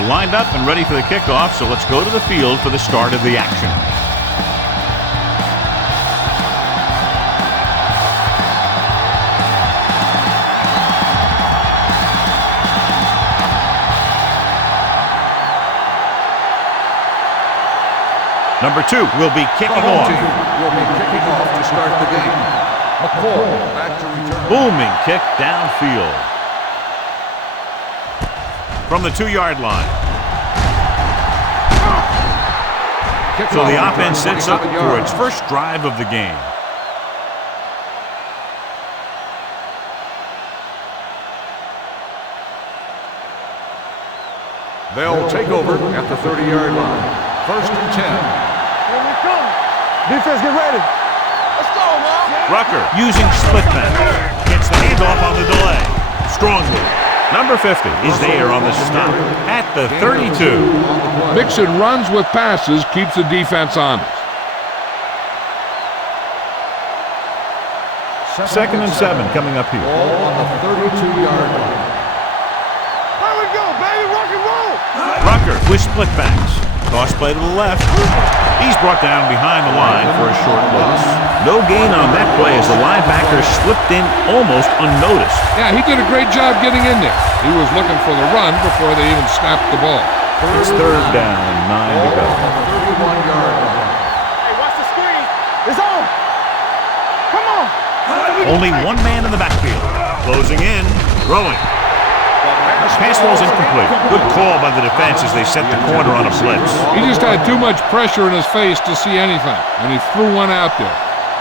They're lined up and ready for the kickoff, so let's go to the field for the start of the action. Number 2 will be kicking off. Team will be kicking off to start the game. McCall back to return. Booming kick downfield. From the 2-yard line. So the offense sets up for its first drive of the game. They'll take over at the 30-yard line. First and 10. Here we come. Defense, get ready. Let's go, man. Rucker using split man. Gets the handoff on the delay. Strong move. Number 50 is there on the stop at the 32. Mixing runs with passes keeps the defense honest. 2nd and 7 coming up here. Ball on the 32-yard line. There we go, baby. Rock and roll. Rucker with split backs. Toss play to the left. He's brought down behind the line for a short loss. No gain on that play as the linebacker slipped in almost unnoticed. Yeah, he did a great job getting in there. He was looking for the run before they even snapped the ball. It's 3rd down and 9 to go. 31-yard line. Hey, watch the screen. It's on. Come on. Only one man in the backfield. Closing in. Throwing. Pass ball's incomplete. Good call by the defense as they set the corner on a blitz. He just had too much pressure in his face to see anything, and he threw one out there.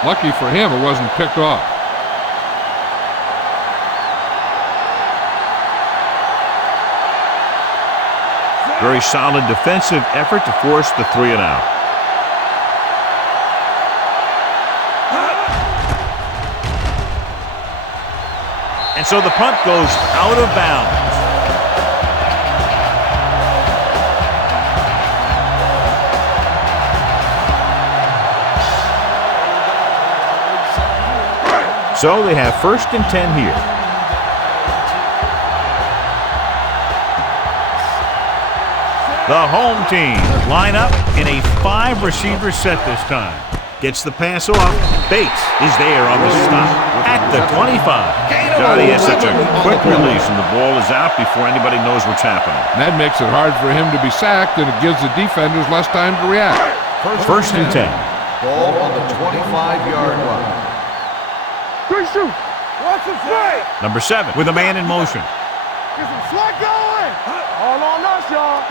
Lucky for him, it wasn't picked off. Very solid defensive effort to force the 3 and out. And so the punt goes out of bounds. So they have 1st and 10 here. The home team line up in a 5-receiver set this time. Gets the pass off. Bates is there on the stop at the 25. Johnny has such a quick release and the ball is out before anybody knows what's happening. And that makes it hard for him to be sacked, and it gives the defenders less time to react. 1st and 10. Ball on the 25-yard line. Quick shoot. Watch the play. Number 7 with a man in motion. Get some slack going. All on us, y'all.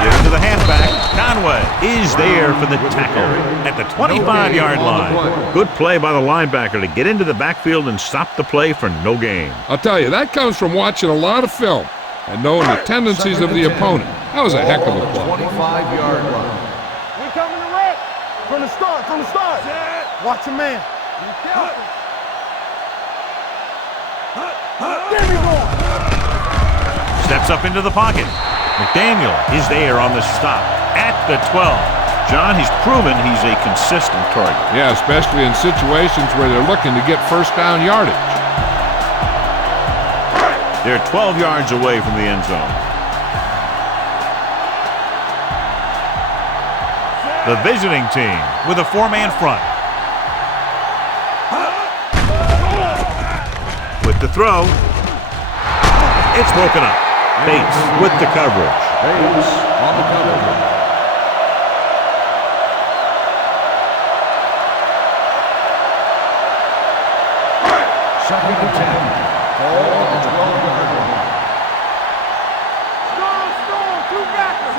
Give it to the halfback. Conway is there for the tackle at the 25-yard line. Good play by the linebacker to get into the backfield and stop the play for no gain. I'll tell you, that comes from watching a lot of film and knowing the tendencies of the opponent. That was a heck of a play. 25-yard line. We coming to wreck. From the start. Watch a man. Be careful. There we go. Steps up into the pocket. McDaniel is there on the stop at the 12. John, he's proven he's a consistent target. Yeah, especially in situations where they're looking to get 1st down yardage. They're 12 yards away from the end zone. The visiting team with a 4-man front. With the throw. It's broken up. Bates with the coverage. Bates on the coverage. Second and 10. Ball on the 12-yard line.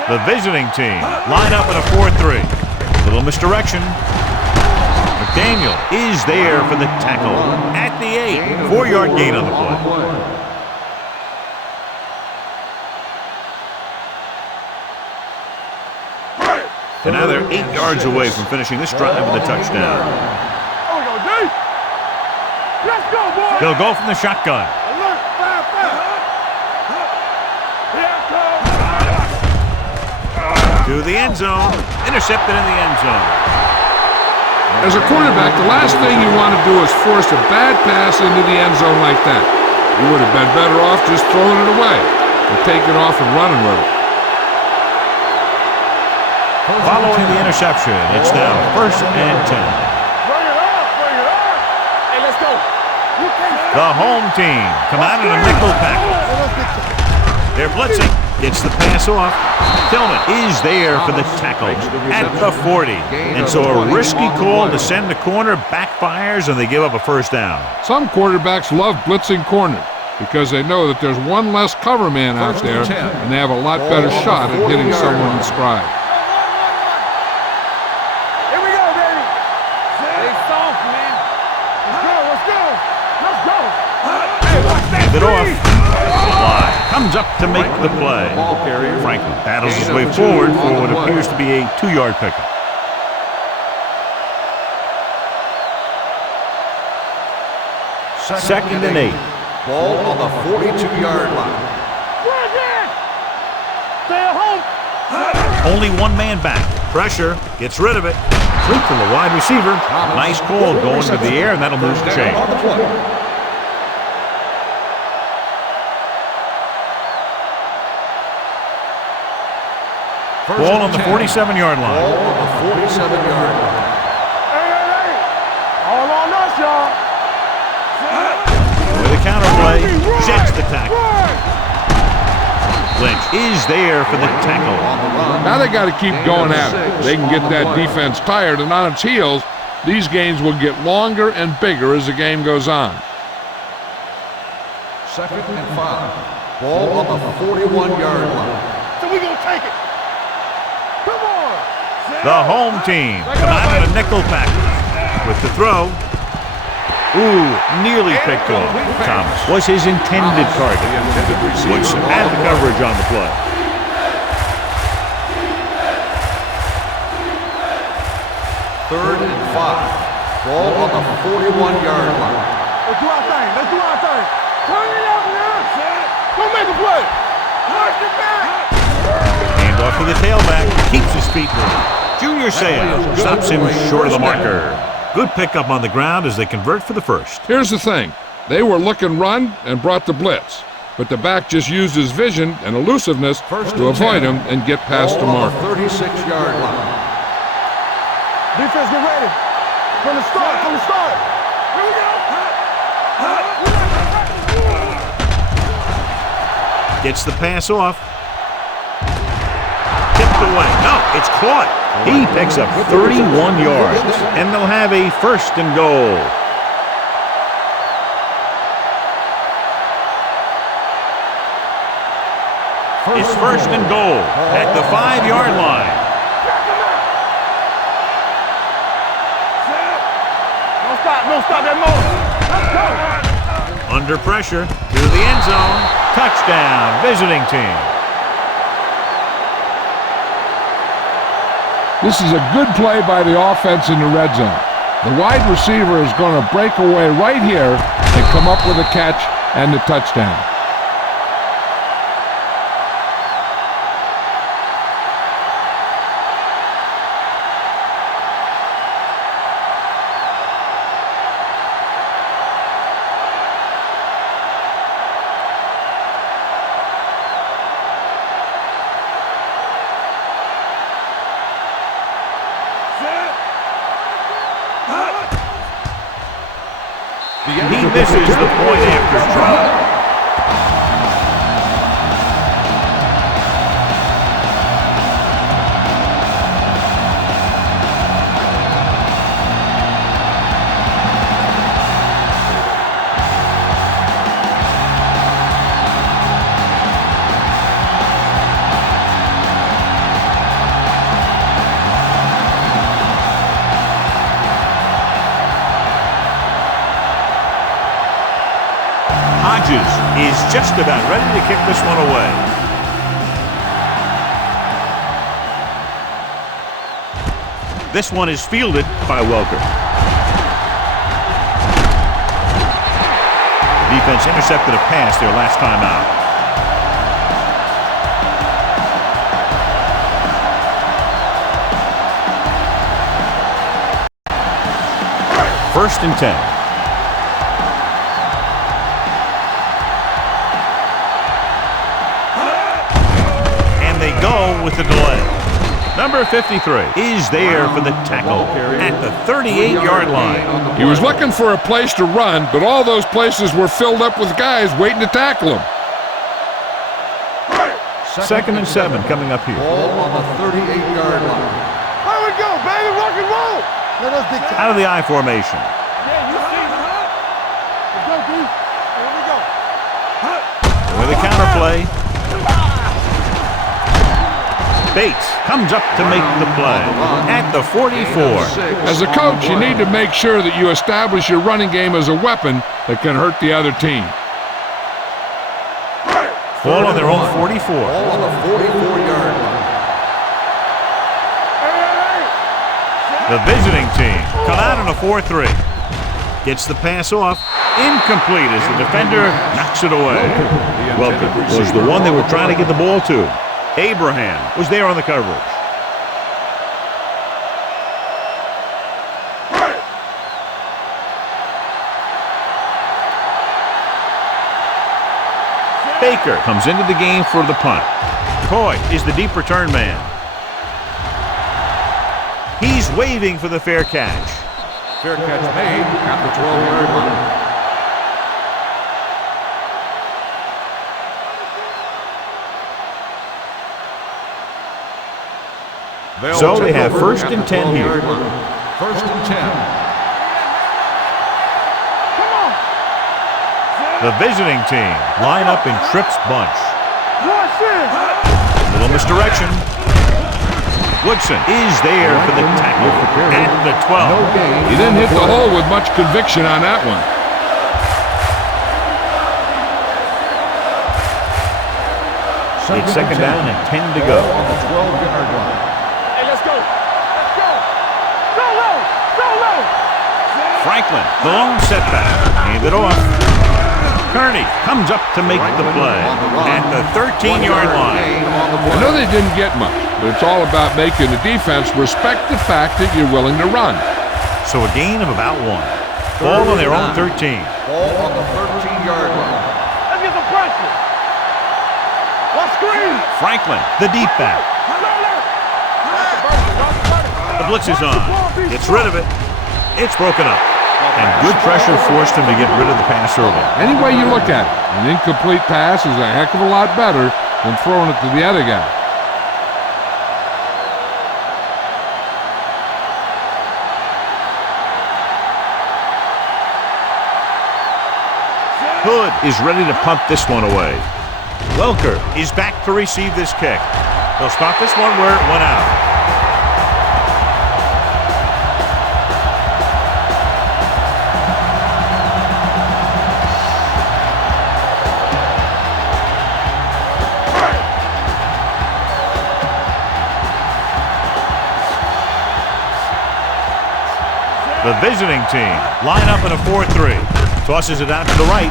The visiting team line up in a 4-3. Little misdirection. McDaniel is there for the tackle at the 8. 4-yard gain on the play. And now they're 8 yards away from finishing this drive with a touchdown. Let's go, boys. They'll go from the shotgun. Alert, fire. To the end zone. Intercepted in the end zone. As a quarterback, the last thing you want to do is force a bad pass into the end zone like that. You would have been better off just throwing it away. They're taking off and running with it. Following the interception, it's now 1st and 10. Bring it up, bring it up. Hey, let's go. You can't stop. The home team come out in a nickel package. They're blitzing. Gets the pass off. Tillman is there for the tackle at the 40. And so a risky call to send the corner backfires, and they give up a first down. Some quarterbacks love blitzing corners because they know that there's one less cover man out there, and they have a lot better shot at hitting someone in stride. Here we go, baby. Stay soft, man. Let's go, let's go. Let's go. Hey, watch that. Hand it off. Fly comes up to make the play. Franklin battles his way forward for what appears to be a 2-yard pickup. Second and 8. Ball on the 42-yard line. Stay at home. Only one man back. Pressure. Gets rid of it. Complete to the wide receiver. Nice call going to the air, and that'll move the chain. On the play. Ball on the 47-yard line. Ball on the 47-yard line. Hey. All on us, y'all. With a counter play, jets the tackle. Lynch is there for the tackle. Now they got to keep going at it. They can get that defense tired, and on its heels, these games will get longer and bigger as the game goes on. 2nd and 5. Ball on the 41-yard line. So we gonna take it. Come on. The home team come out in a nickel package with the throw. Ooh, nearly picked off. Thomas was his intended target. Woods had the coverage on the play. Third and 5. Ball on the 41-yard line. Let's do our thing. Let's do our thing. Turn it up now. Don't make a play. Watch it back. Hand off to the tailback. Keeps his feet moving. Junior Seau stops him short of the marker. Good pickup on the ground as they convert for the first. Here's the thing. They were looking run and brought the blitz, but the back just used his vision and elusiveness to avoid him and get past the mark. 36-yard line. Defense, get ready. From the start, from the start. Here we go. Gets the pass off. Tipped away. No, it's caught. He picks up 31 yards, and they'll have a 1st and goal. It's 1st and goal at the 5-yard line. Don't stop that motion. Let's go. Under pressure to the end zone. Touchdown, visiting team. This is a good play by the offense in the red zone. The wide receiver is going to break away right here and come up with a catch and the touchdown. He misses the point after try. Is just about ready to kick this one away. This one is fielded by Welker. Defense intercepted a pass their last time out. First and 10. with the delay. Number 53 is there for the tackle at the 38-yard line. He was looking for a place to run, but all those places were filled up with guys waiting to tackle him. 2nd and 7 coming up here. Ball on the 38-yard line. There we go, baby. Rock and roll. Let us dictate. Out of the I formation. Yeah, you see. Let's go, D. Here we go. With a counter play. Bates comes up to make the play at the 44. As a coach, you need to make sure that you establish your running game as a weapon that can hurt the other team. Ball on their own 44. Ball on the 44-yard line. The visiting team come out on a 4-3. Gets the pass off. Incomplete as the defender knocks it away. Welker was the one they were trying to get the ball to. Abraham was there on the coverage. Baker comes into the game for the punt. Coy is the deep return man. He's waving for the fair catch. Fair catch made at the 12-yard line. So they have 1st and 10 here. 1st and 10. The visiting team line up in trips bunch. Little misdirection. Woodson is there for the tackle at the 12. He didn't hit the hole with much conviction on that one. It's 2nd down and 10 to go. On the 12-yard line. Hey, let's go. Let's go. Go low. Go low. Franklin, the lone setback. Hand it off. Kearney comes up to make the play at the 13-yard line. I know they didn't get much, but it's all about making the defense respect the fact that you're willing to run. So a gain of about 1. Ball on their own 13. Ball on the 13-yard line. Let's get some pressure. Let's screen. Franklin, the deep back. The blitz is on. Gets rid of it. It's broken up. And good pressure forced him to get rid of the pass early. Any way you look at it, an incomplete pass is a heck of a lot better than throwing it to the other guy. Hood is ready to punt this one away. Welker is back to receive this kick. He'll stop this one where it went out. The visiting team line up in a 4-3. Tosses it out to the right.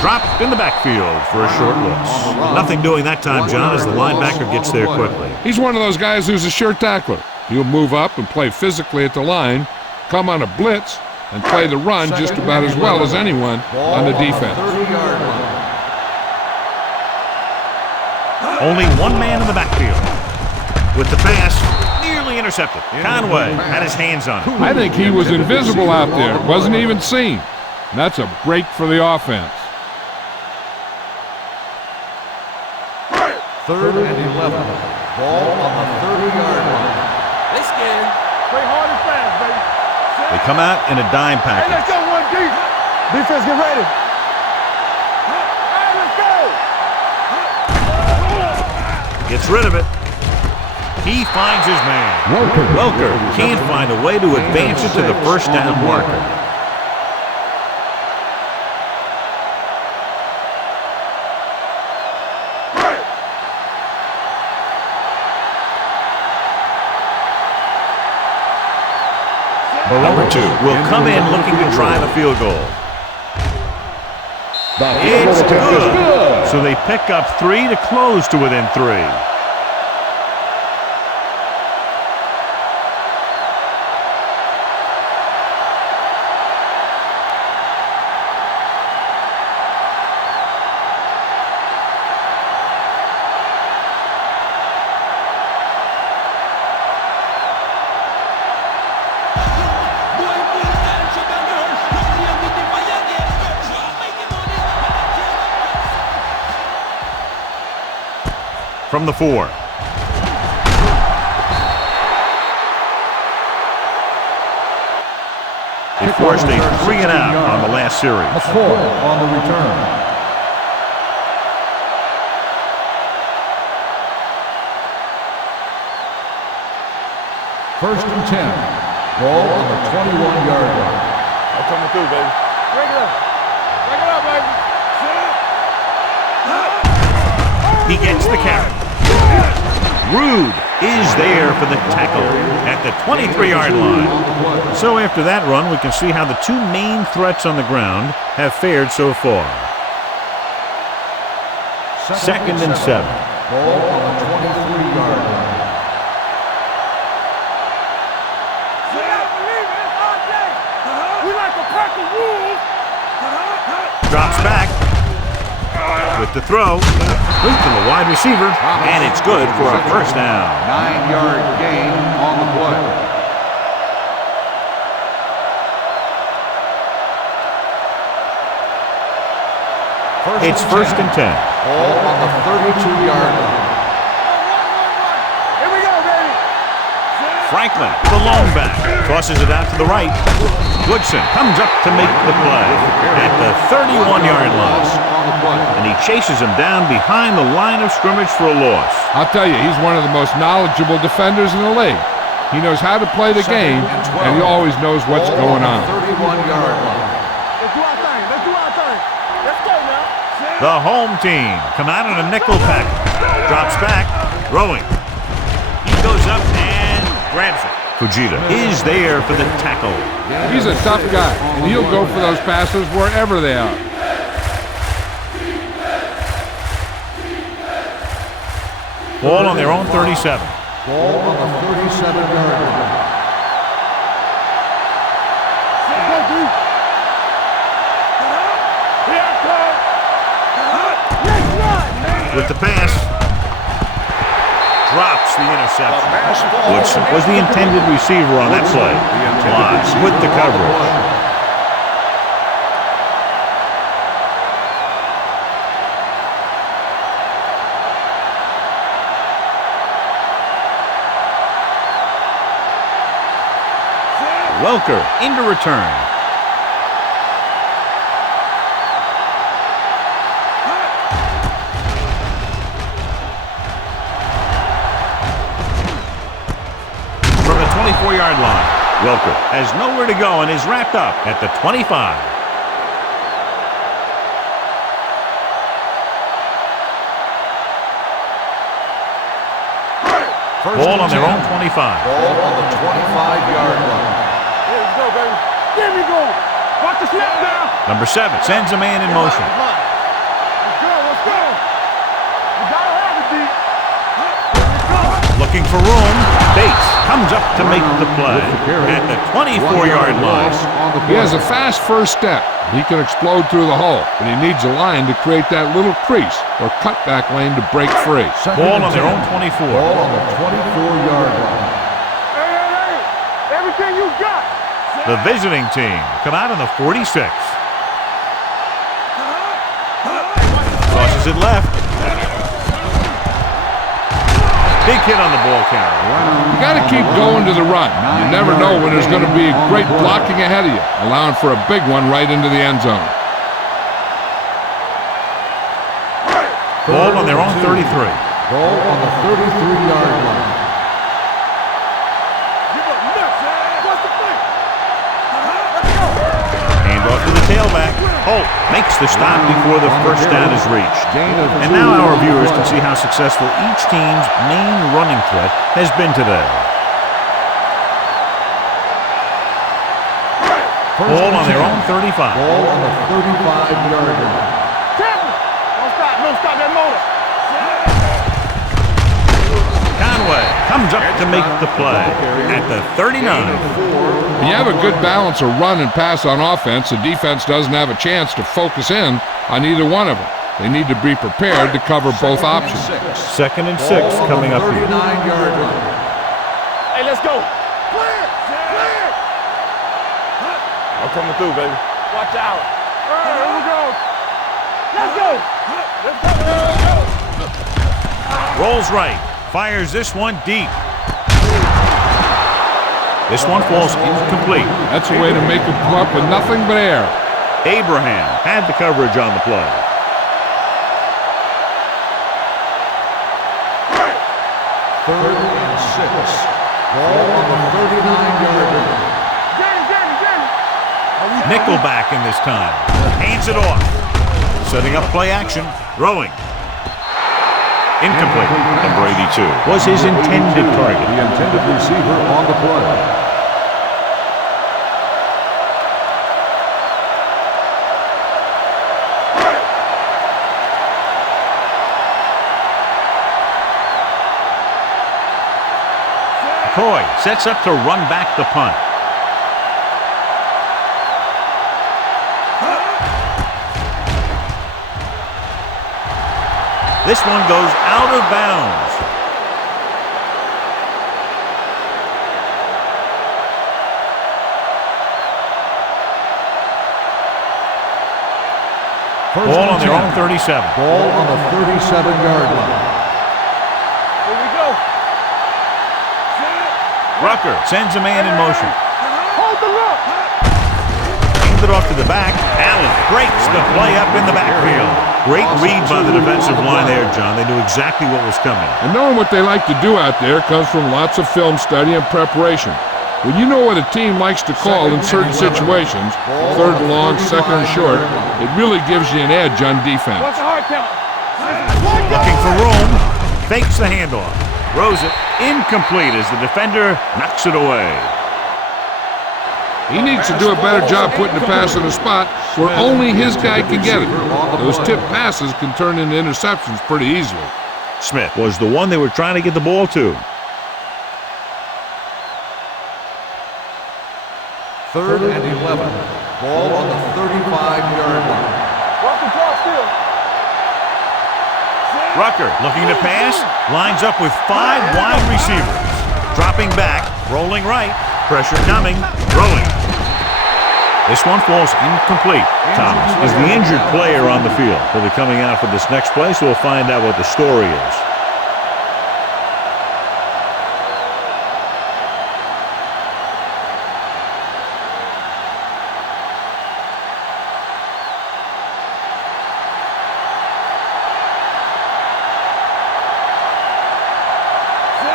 Dropped in the backfield for a short loss. Nothing doing that time, John, as the linebacker gets there quickly. He's one of those guys who's a sure tackler. He'll move up and play physically at the line, come on a blitz, and play the run just about as well as anyone on the defense. Only one man in the backfield. With the pass, nearly intercepted. Conway had his hands on it. I think he was invisible out there. Wasn't even seen. And that's a break for the offense. 3rd and 11. Ball on the 30-yard line. They scared. Play hard and fast, baby. They come out in a dime Hey, let's package. go one deep. Defense, get ready. Hey, let's go. Gets rid of it. He finds his man. Welker can't find a way to advance it to the first down marker. Number 2 will come in looking to try the field goal. It's good. So they pick up 3 to close to within 3. from the 4. They forced a 3-and-out on the last series. A 4 on the return. First and 10. Ball on the 21-yard line. I'm coming through, baby. Break it up. Break it up, baby. He gets the carry. Rude is there for the tackle at the 23-yard line. So after that run, we can see how the two main threats on the ground have fared so far. Second and 7. Ball on the 23-yard line. Drops back with the throw. Loop to the wide receiver, and it's good for a first down. 9-yard gain on the play. It's first and 10. Ball on the 32-yard line. Here we go, baby. Franklin, the lone back, tosses it out to the right. Woodson comes up to make the play at the 31-yard line. And he chases him down behind the line of scrimmage for a loss. I'll tell you, he's one of the most knowledgeable defenders in the league. He knows how to play the game, and he always knows what's going on. 31-yard line. Let's do our thing. Let's do our thing. Let's go now. The home team come out in a nickel pack. Drops back, throwing. He goes up and grabs it. Fujita is there for the tackle. He's a tough guy, and he'll go for those passes wherever they are. Ball on their own 37. Ball on the 37-yard line. With the pass, drops the interception. Woodson was the intended receiver on that play. Lies with the coverage. Welker into return. From the 24-yard line, Welker has nowhere to go and is wrapped up at the 25. Ball on their own 25. Ball on the 25-yard line. Let's go, baby. There we go. Watch the snap down. Number 7 sends a man in motion. Let's go. Let's go. You gotta have it, D. Looking for room. Bates comes up to make the play at the 24-yard line. He has a fast first step. He can explode through the hole, but he needs a line to create that little crease or cutback lane to break free. Ball on their own 24. Ball on the 24-yard line. Hey. Everything you got. The visiting team come out in the 46. Tosses it left. Big hit on the ball carrier. You got to keep going to the run. You never know when there's going to be great blocking ahead of you, allowing for a big one right into the end zone. Ball on their own 33. Ball on the 33-yard line. Hand off to the tailback. Holt makes the stop before the first down is reached. And now our viewers can see how successful each team's main running threat has been today. Ball on their own 35. Ball on the 35-yard line. Don't stop that motor. Conway comes up to make the play at the 39. When you have a good balance of run and pass on offense, the defense doesn't have a chance to focus in on either one of them. They need to be prepared to cover both options. Second and 6 coming up here. 39-yard line. Hey, let's go. Clear. I'm coming through, baby. Watch out. Here we go. Let's go. Rolls right. Fires this one deep. This one falls incomplete. That's a way to make him come up with nothing but air. Abraham had the coverage on the play. Third and 6. Ball on the 39-yard line. Nickelback in this time. Hands it off. Setting up play action. Throwing. Incomplete. Number 82 was his intended target. The intended receiver on the play. McCoy sets up to run back the punt. This one goes out of bounds. Ball on their own 37. Ball on the 37-yard line. Here we go. Rucker sends a man in motion. Hold the look. Hands it off to the back. Allen breaks the play up in the backfield. Great read by the defensive line there, John. They knew exactly what was coming. And knowing what they like to do out there comes from lots of film study and preparation. When you know what a team likes to call in certain situations, third and long, second and short, it really gives you an edge on defense. What's the hard count? Looking for room. Fakes the handoff. Throws it incomplete as the defender knocks it away. He needs to do a better job putting the pass in a spot where only his guy can get it. Those tip passes can turn into interceptions pretty easily. Smith was the one they were trying to get the ball to. Third and 11. Ball on the 35-yard line. Rucker looking to pass. Lines up with 5 wide receivers. Dropping back. Rolling right. Pressure coming. Throwing. This one falls incomplete. Thomas is the injured player on the field. He'll be coming out for this next play, so we'll find out what the story is.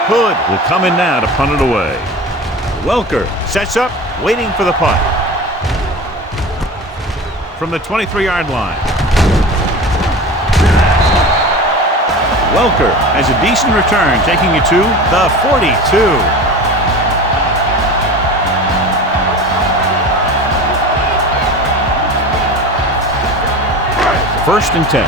Hood will come in now to punt it away. Welker sets up, waiting for the punt. From the 23-yard line. Welker has a decent return, taking it to the 42. First and 10.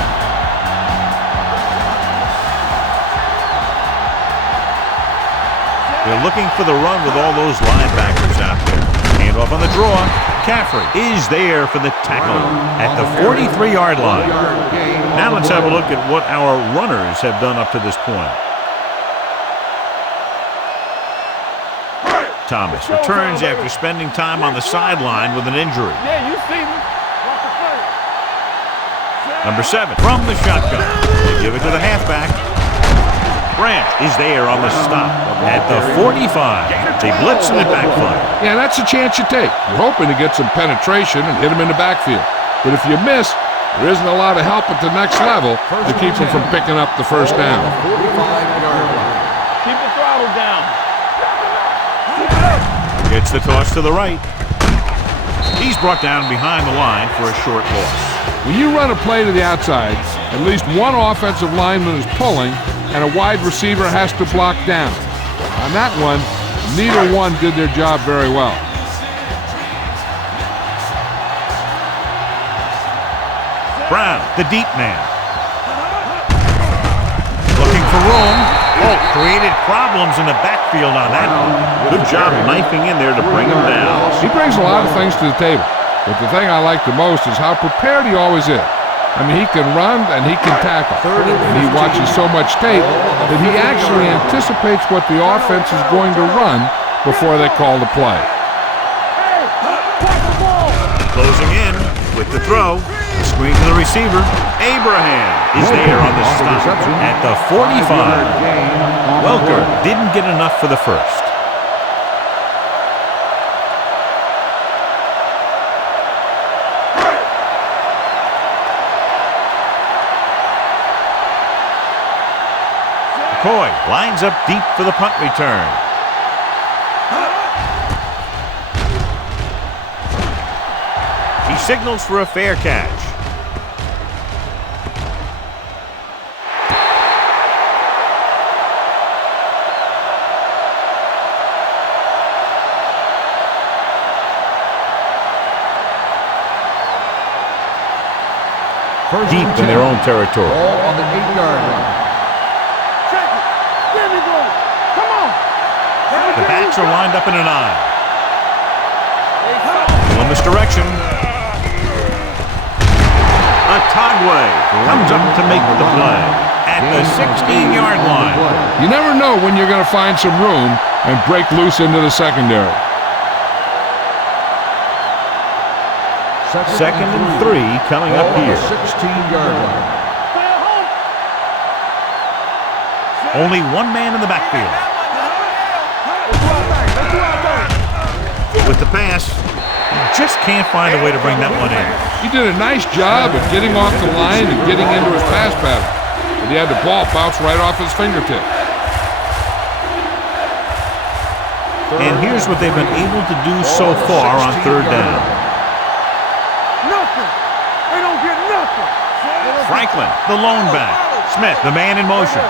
They're looking for the run with all those linebackers out there. Handoff on the draw. Caffrey is there for the tackle at the 43-yard line. Now let's have a look at what our runners have done up to this point. Thomas returns after spending time on the sideline with an injury. Yeah, you see me. Number 7 from the shotgun. They give it to the halfback. Branch is there on the stop at the 45. They blitz and it backfire. Yeah, that's a chance you take. You're hoping to get some penetration and hit him in the backfield. But if you miss, there isn't a lot of help at the next level to keep him from picking up the first down. Keep the throttle down. Gets the toss to the right. He's brought down behind the line for a short loss. When you run a play to the outside, at least one offensive lineman is pulling and a wide receiver has to block down. On that one, neither one did their job very well. Brown, the deep man. Looking for room. Oh, created problems in the backfield on that one. Good job knifing in there to bring him down. He brings a lot of things to the table, but the thing I like the most is how prepared he always is. I mean, he can run and he can tackle. And he watches so much tape that he actually anticipates what the offense is going to run before they call the play. Closing in with the throw. The screen to the receiver. Abraham is there on the stop at the 45. Welker didn't get enough for the first. McCoy lines up deep for the punt return. He signals for a fair catch. Deep in their own territory. Ball on the 8-yard line. Check it. Give me goal. Come on. The backs are lined up in an eye. In this direction. Otagwe comes up to make the play at the 16-yard line. You never know when you're going to find some room and break loose into the secondary. Second and 3 coming up here. 16-yard line. Only one man in the backfield. With the pass, he just can't find a way to bring that one in. He did a nice job of getting off the line and getting into his pass pattern. But he had the ball bounce right off his fingertip. And here's what they've been able to do so far on third down. Nothing. They don't get nothing. Franklin, the lone back. Smith, the man in motion.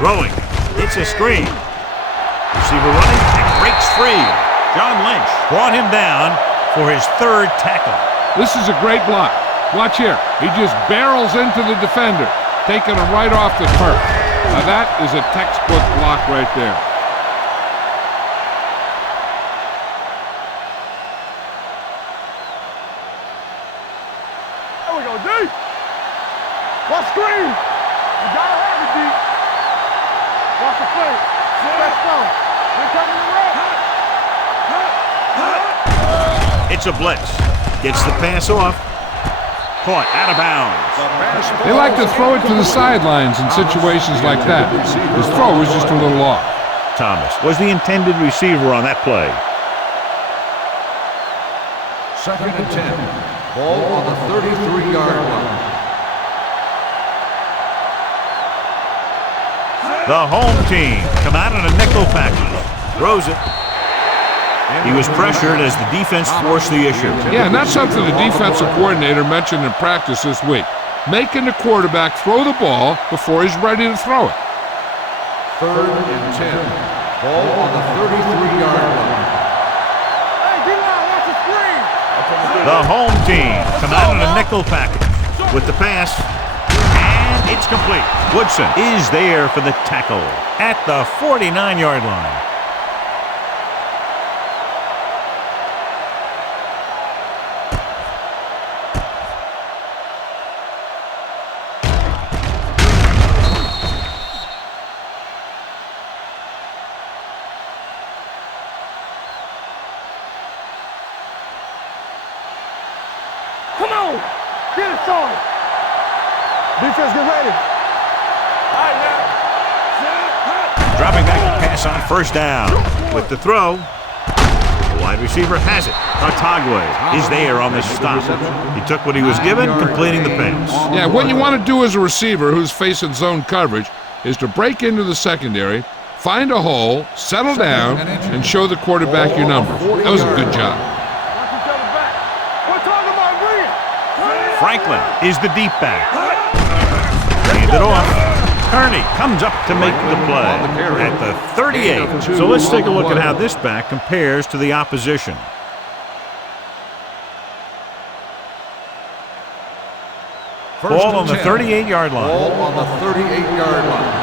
Throwing. It's a screen. Receiver running and breaks free. John Lynch brought him down for his third tackle. This is a great block. Watch here. He just barrels into the defender, taking him right off the turf. Now that is a textbook block right there. There we go, deep. What screen? You gotta have it deep. Watch the play. Let's go. They're coming to run. It's a blitz. Gets the pass off. Caught out of bounds. They like to throw it to the sidelines in situations like that. His throw was just a little off. Thomas was the intended receiver on that play. Second and 10. Ball on the 33-yard line. The home team come out in a nickel package. Throws it. He was pressured as the defense forced the issue. Yeah, and that's something the defensive coordinator mentioned in practice this week. Making the quarterback throw the ball before he's ready to throw it. Third and 10. Ball on the 33-yard line. Hey, get out. Watch the screen. The home team come out in a nickel package with the pass. And it's complete. Woodson is there for the tackle at the 49-yard line. Come on. Get it started. Defense, get ready. All right, now. Dropping back to pass on first down. With the throw, the wide receiver has it. Otagwe is there on the stop. He took what he was given, completing the pass. Yeah, what you want to do as a receiver who's facing zone coverage is to break into the secondary, find a hole, settle down, and show the quarterback your number. That was a good job. Watch each other back. We're talking about bringing. Franklin is the deep back. Hand it off. Tourney comes up to make the play at the 38. So let's take a look at how this back compares to the opposition. Ball on the 38-yard line. Ball on the 38-yard line.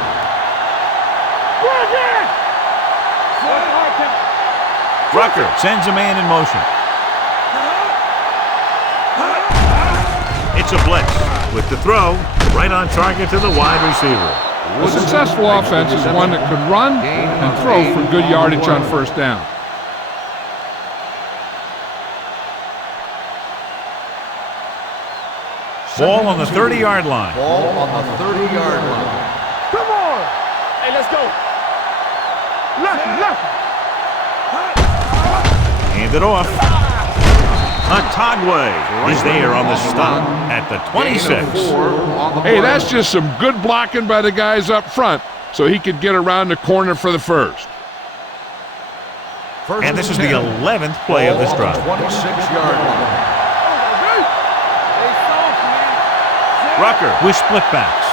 Rucker sends a man in motion. It's a blitz with the throw right on target to the wide receiver. A successful offense is one that could run and throw for good yardage on first down. Ball on the 30-yard line. Ball on the 30-yard line. Come on. Hey, let's go. Left. Hand it off. Atagwe is there on the stop at the 26. Hey, that's just some good blocking by the guys up front so he could get around the corner for the first. And this is the 11th play of this drive. 26-yard line. Rucker with split backs.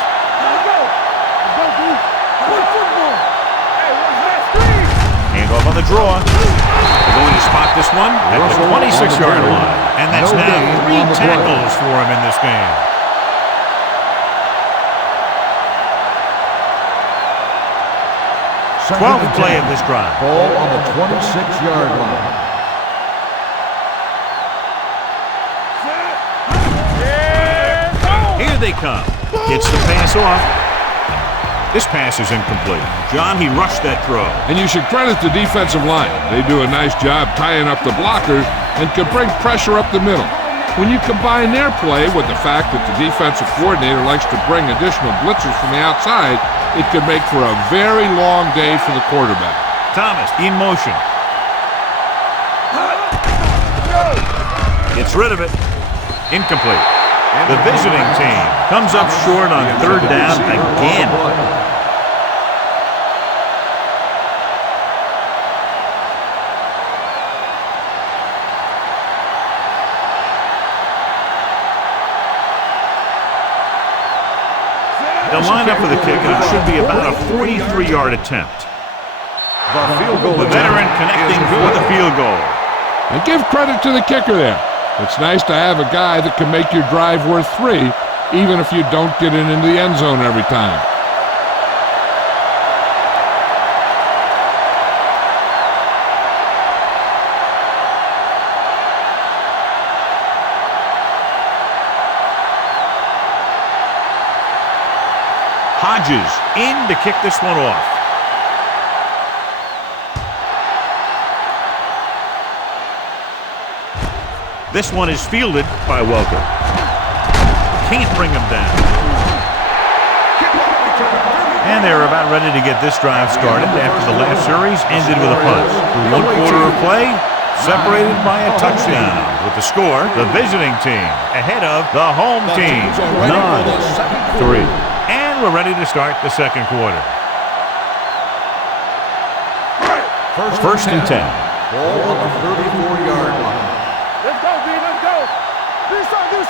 Hand off on the draw. They're going to spot this one at the 26-yard line. And that's now 3 tackles for him in this game. Second 12th play of this drive. Ball on the 26-yard line. Here they come. Gets the pass off. This pass is incomplete. John, he rushed that throw. And you should credit the defensive line. They do a nice job tying up the blockers and can bring pressure up the middle. When you combine their play with the fact that the defensive coordinator likes to bring additional blitzers from the outside, it can make for a very long day for the quarterback. Thomas in motion. Gets rid of it. Incomplete. The visiting team comes up short on 3rd down again. They'll line up for the kick, and it should be about a 43-yard attempt. The veteran connecting for the field goal. And give credit to the kicker there. It's nice to have a guy that can make your drive worth 3, even if you don't get it into the end zone every time. Hodges in to kick this one off. This one is fielded by Welker. Can't bring him down. And they're about ready to get this drive started after the last series ended with a punt. Through 1 quarter of play, separated by a touchdown. With the score, the visiting team ahead of the home team, 9-3. And we're ready to start the second quarter. First and 10. Ball on the 34-yard line. Let's go, D. Let's go. Do something.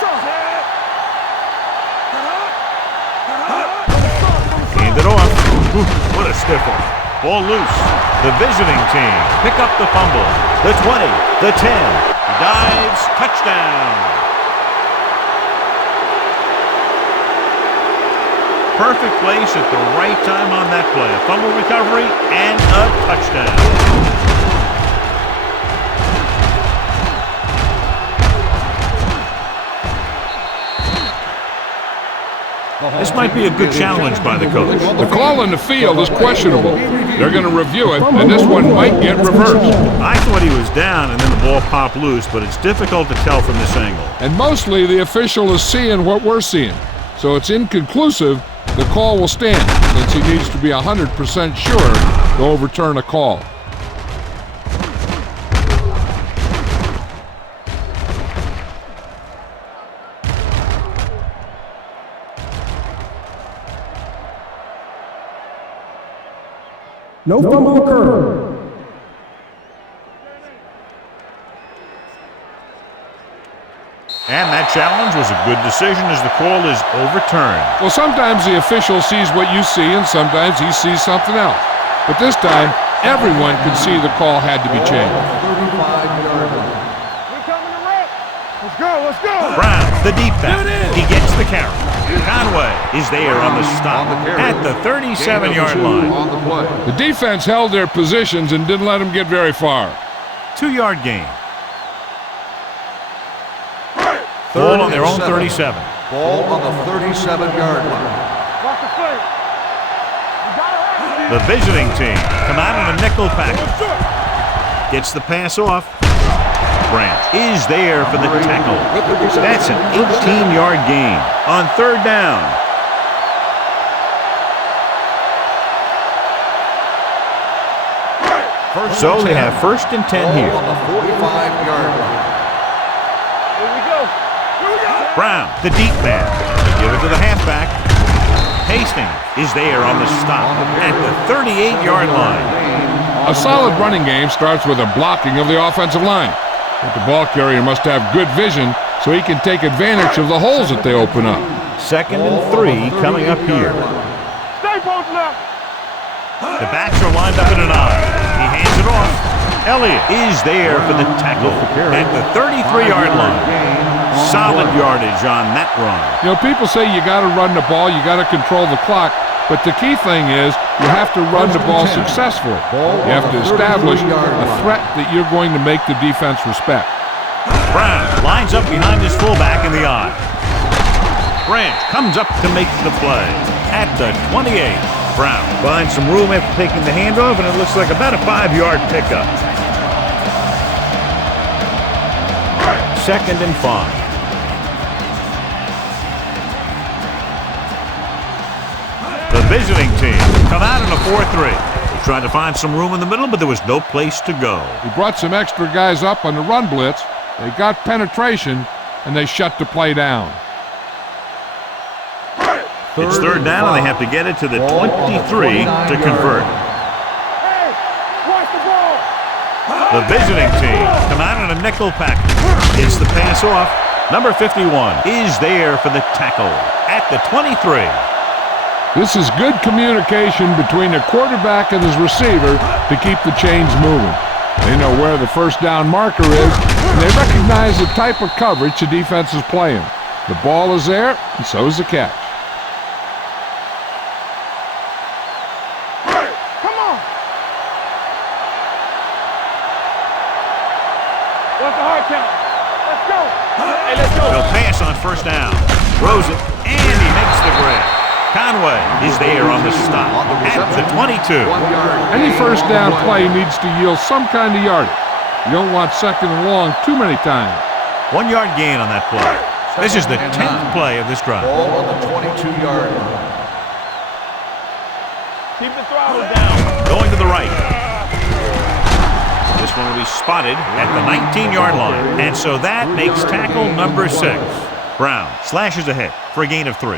Hand it off. Ooh, what a stiff one. Ball loose. The visiting team pick up the fumble. The 20, the 10. Dives, touchdown. Perfect place at the right time on that play. A fumble recovery and a touchdown. This might be a good challenge by the coach. The call on the field is questionable. They're going to review it, and this one might get reversed. I thought he was down, and then the ball popped loose, but it's difficult to tell from this angle. And mostly the official is seeing what we're seeing. So it's inconclusive. The call will stand, since he needs to be 100% sure to overturn a call. No fumble occurred. And that challenge was a good decision as the call is overturned. Well, sometimes the official sees what you see, and sometimes he sees something else. But this time, everyone could see the call had to be changed. 35-yard line. We're coming to wreck. Let's go. Brown, the deep back. He gets the carry. Conway is there on the stop at the 37-yard line. On the play. The defense held their positions and didn't let them get very far. 2-yard gain. Ball on their own 37. Ball on the 37-yard line. Watch the play. The visiting team come out in a nickel package. Gets the pass off. Branch is there for the tackle. That's an 18-yard gain on third down. So they have 1st and 10 here. On the 45-yard line. Here we go. Brown, the deep man. Give it to the halfback. Hastings is there on the stop at the 38-yard line. A solid running game starts with a blocking of the offensive line. But the ball carrier must have good vision so he can take advantage of the holes that they open up. 2nd and 3 coming up here. Stay posted up. The backs are lined up in an eye. He hands it off. Elliott is there for the tackle at the 33-yard line. Solid yardage on that run. You know, people say you got to run the ball, you got to control the clock, but the key thing is you have to run the ball successfully. You have to establish a threat that you're going to make the defense respect. Brown lines up behind his fullback in the eye. Branch comes up to make the play at the 28. Brown finds some room after taking the handoff, and it looks like about a 5-yard pickup. 2nd and 5. The visiting team come out in a 4-3. They tried to find some room in the middle, but there was no place to go. He brought some extra guys up on the run blitz. They got penetration, and they shut the play down. It's third down, and they have to get it to the 23 to convert. Hey, watch the ball. The visiting team come out in a nickel package. Gets the pass off. Number 51 is there for the tackle at the 23. This is good communication between the quarterback and his receiver to keep the chains moving. They know where the first down marker is, and they recognize the type of coverage the defense is playing. The ball is there, and so is the catch. Come on. What's the hard count? Let's go. Hey, let's go. He'll pass on first down. Throws it, and he makes the grab. Conway is there on the stop at the 22. Any first down play needs to yield some kind of yardage. You don't want 2nd and long too many times. 1-yard gain on that play. This is the 10th play of this drive. Ball on the 22-yard line. Keep the throttle down. Going to the right. This one will be spotted at the 19-yard line. And so that makes tackle number 6. Brown slashes ahead for a gain of 3.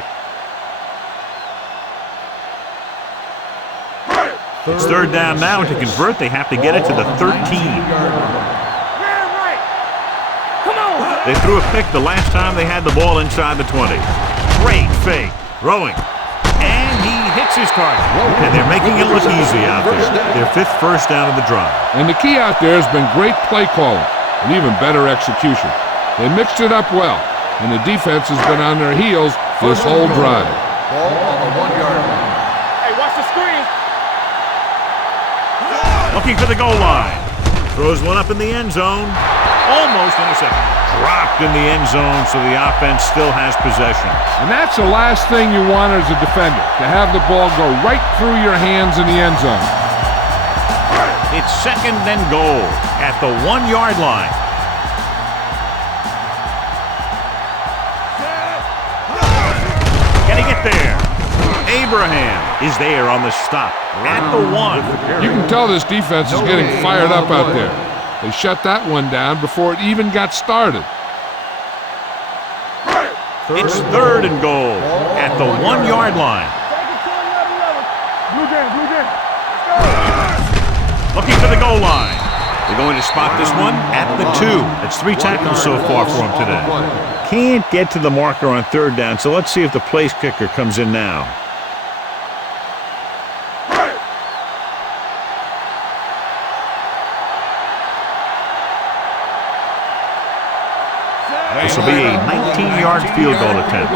It's third down now, and to convert, they have to get it to the 13. Right. Come on. They threw a pick the last time they had the ball inside the 20. Great fake. Throwing. And he hits his target. And they're making it look easy out there. Their 5th first down of the drive. And the key out there has been great play calling and even better execution. They mixed it up well, and the defense has been on their heels this whole drive. Ball on the 1-yard line. Hey, watch the screen. Looking for the goal line. Throws one up in the end zone. Almost intercepted. Dropped in the end zone, so the offense still has possession. And that's the last thing you want as a defender, to have the ball go right through your hands in the end zone. It's 2nd and goal at the 1-yard line. Can he get there? Abraham is there on the stop at the 1. You can tell this defense is getting fired up out there. They shut that one down before it even got started. It's 3rd and goal at the 1-yard line. Blue game. Looking for the goal line. They're going to spot this one at the 2. That's 3 tackles so far for him today. Can't get to the marker on third down, so let's see if the place kicker comes in now. This will be a 19-yard field goal attempt.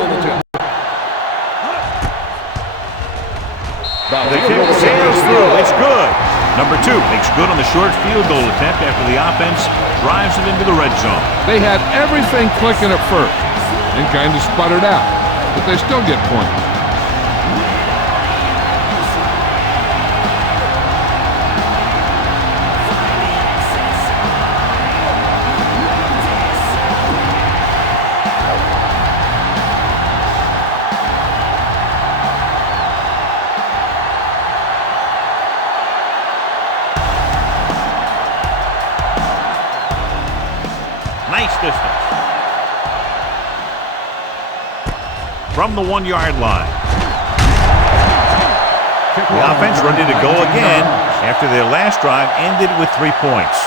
The kick sails through. It's good. Number 2 makes good on the short field goal attempt after the offense drives it into the red zone. They had everything clicking at first and kind of sputtered out, but they still get points. distance. From the 1-yard line. The offense ready to go again after their last drive ended with 3 points.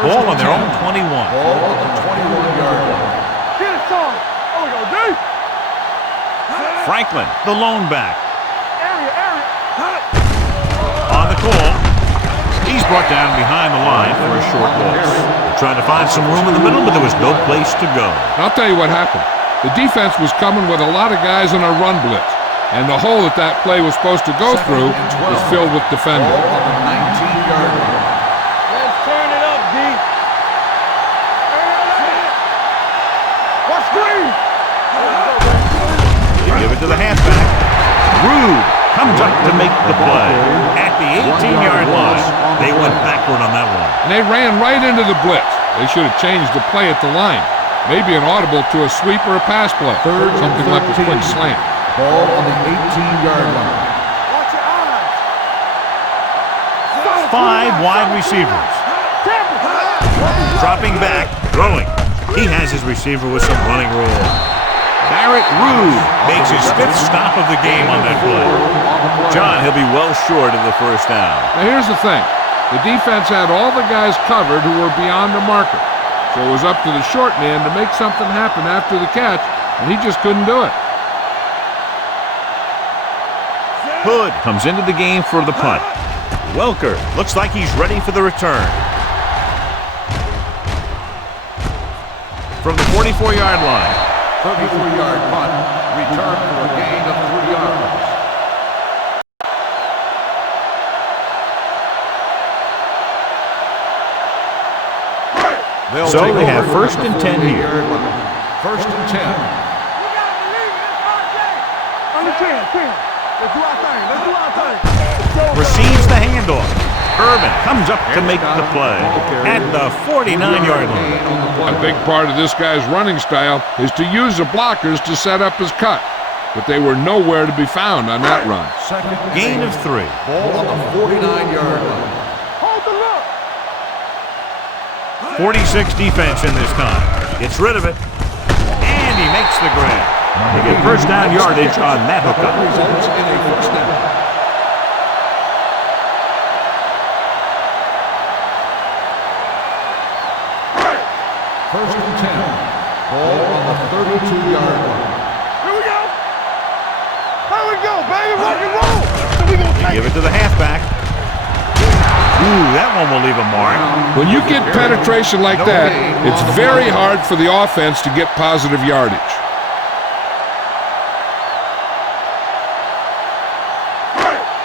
Ball on their own 21. Ball on the 21-yard line. Get it, son. Oh, we go deep. Franklin, the lone back. Area. On the call. He's brought down behind the line for a short loss. They're trying to find some room in the middle, but there was no place to go. I'll tell you what happened. The defense was coming with a lot of guys in a run blitz, and the hole that that play was supposed to go through was filled with defenders. Ball on the 19-yard line. Let's turn it up, D. What's green? They give it to the halfback. Rude comes up to make the play. At the 18-yard line, they went backward on that one. And they ran right into the blitz. They should have changed the play at the line. Maybe an audible to a sweep or a pass play. Something like a quick slant. Ball on the 18-yard line. Watch your eyes. 5 wide receivers. Dropping back, throwing. He has his receiver with some running room. Barrett Rude makes his 5th stop of the game on that play. John, he'll be well short of the first down. Now here's the thing. The defense had all the guys covered who were beyond the marker. So it was up to the short man to make something happen after the catch, and he just couldn't do it. Hood comes into the game for the punt. Welker looks like he's ready for the return. From the 44-yard line. 34-yard punt. Return for a gain of 3 yards. So they have 1st and 10 here. 1st and 10. Under 10. Let's do our thing. Receives the handoff. Urban comes up to make the play at the 49-yard line. A big part of this guy's running style is to use the blockers to set up his cut, but they were nowhere to be found on that run. Gain of 3. Ball on the 49-yard line. Hold the look. 46 defense in this time. Gets rid of it. And he makes the grab. They get first down yardage on that hookup. Results in a first down. First and 10. Ball on the 32-yard line. Here we go, baby. Rock and roll. So we gonna They give it to the halfback. Ooh, that one will leave a mark. When you get penetration like that, it's very hard for the offense to get positive yardage.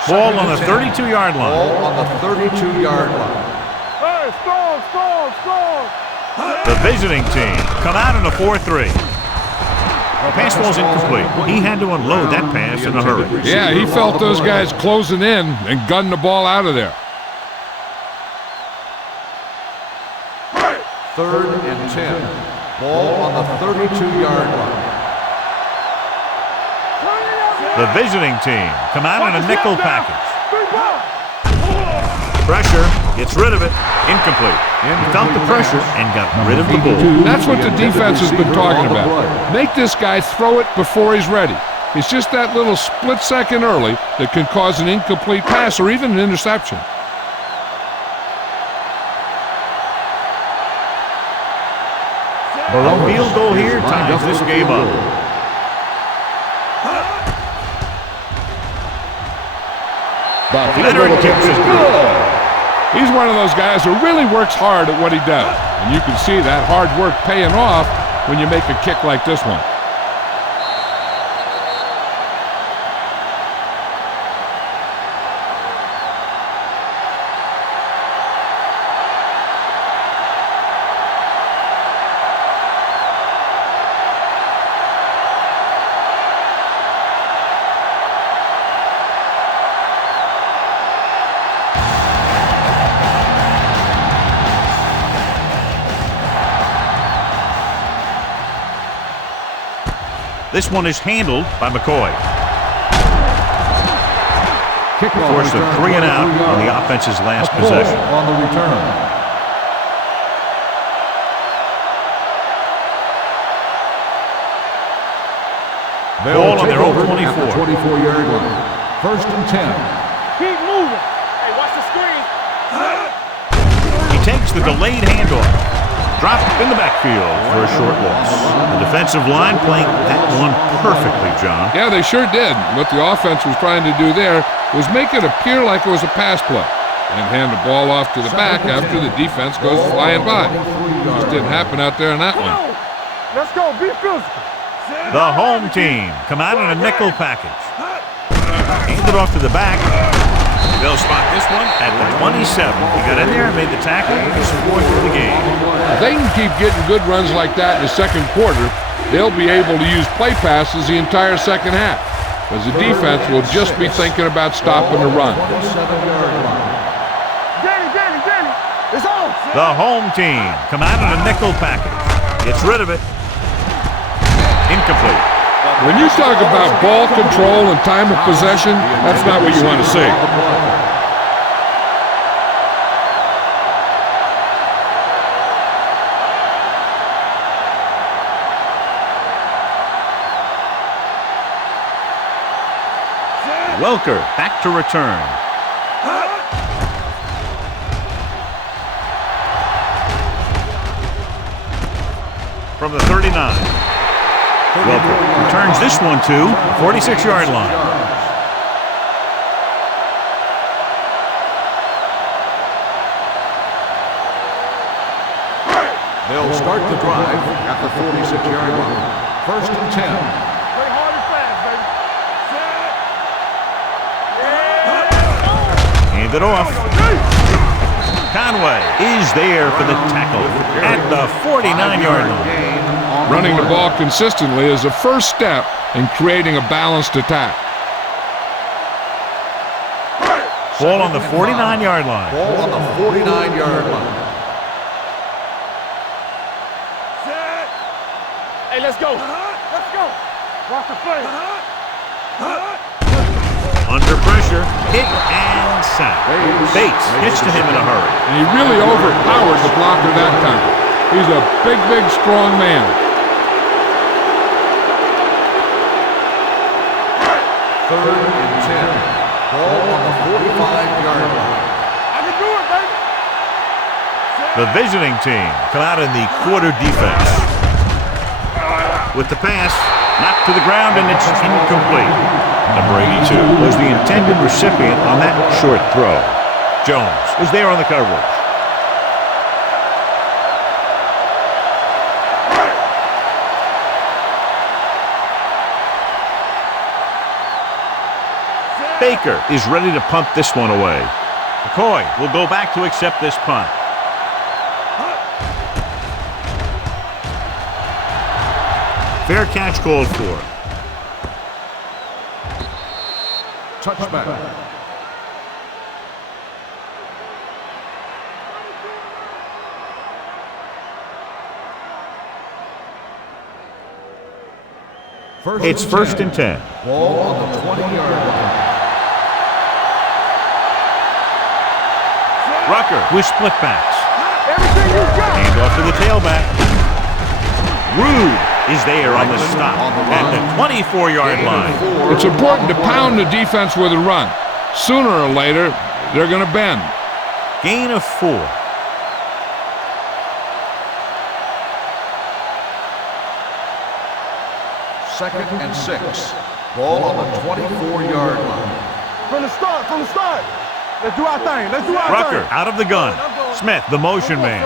Ball on the 32-yard line. Ball on the 32-yard line. Hey, strong. The visiting team come out in a 4-3. Pass ball's incomplete. He had to unload that pass in a hurry. Yeah, he felt those guys closing in and gunned the ball out of there. 3rd and 10. Ball on the 32-yard line. The visiting team come out in a nickel package. Pressure, gets rid of it, incomplete. He felt the pressure and got rid of the ball. That's what the defense has been talking about. Make this guy throw it before he's ready. It's just that little split second early that can cause an incomplete pass or even an interception. A field goal here ties this game up. Leonard kicks is good. He's one of those guys who really works hard at what he does. And you can see that hard work paying off when you make a kick like this one. This one is handled by McCoy. Forced a 3 and out on the offense's last possession. On the return. Ball on their own 24. 24-yard line. First and 10. Keep moving. Hey, watch the screen. He takes the delayed handoff. Dropped in the backfield for a short loss. The defensive line playing that one perfectly, John. Yeah, they sure did. What the offense was trying to do there was make it appear like it was a pass play and hand the ball off to the back after the defense goes flying by. Just didn't happen out there on that one. Let's go. Be physical. The home team come out in a nickel package. Hand it off to the back. They'll spot this one at the 27. He got in there and made the tackle. His 4th of the game. If they can keep getting good runs like that in the second quarter, they'll be able to use play passes the entire second half, because the defense will just be thinking about stopping the run. Danny. It's on. The home team come out in a nickel package. Gets rid of it. Incomplete. When you talk about ball control and time of possession, that's not what you want to see. Welker back to return. From the 39. Welker returns this one to the 46-yard line. They'll start the drive at the 46-yard line. First and 10. Play hard and fast, baby. Hand it off. Conway is there for the tackle at the 49-yard line. Running the ball consistently is the first step in creating a balanced attack. Ball on the 49-yard line. Ball on the 49-yard line. Hey, let's go. Let's go. Watch the play. Under pressure, hit and sack. Bates gets to him in a hurry. And he really overpowered the blocker that time. He's a big, strong man. Third and 10. Ball on the 45-yard line. I can do it, baby. The visiting team come out in the quarter defense. With the pass, knocked to the ground, and it's incomplete. Number 82 was the intended recipient on that short throw. Jones is there on the coverage. Baker is ready to punt this one away. McCoy will go back to accept this punt. Fair catch called for. Touchback. It's first and 10. Ball on the 20-yard line. Rucker with split backs. Everything you got. Hand off to the tailback. Rude is there on the stop at the 24-yard line. It's important to pound the defense with a run. Sooner or later, they're going to bend. Gain of 4. Second and 6. Ball on the 24-yard line. From the start. Let's do our thing. Rucker out of the gun. Smith, the motion man.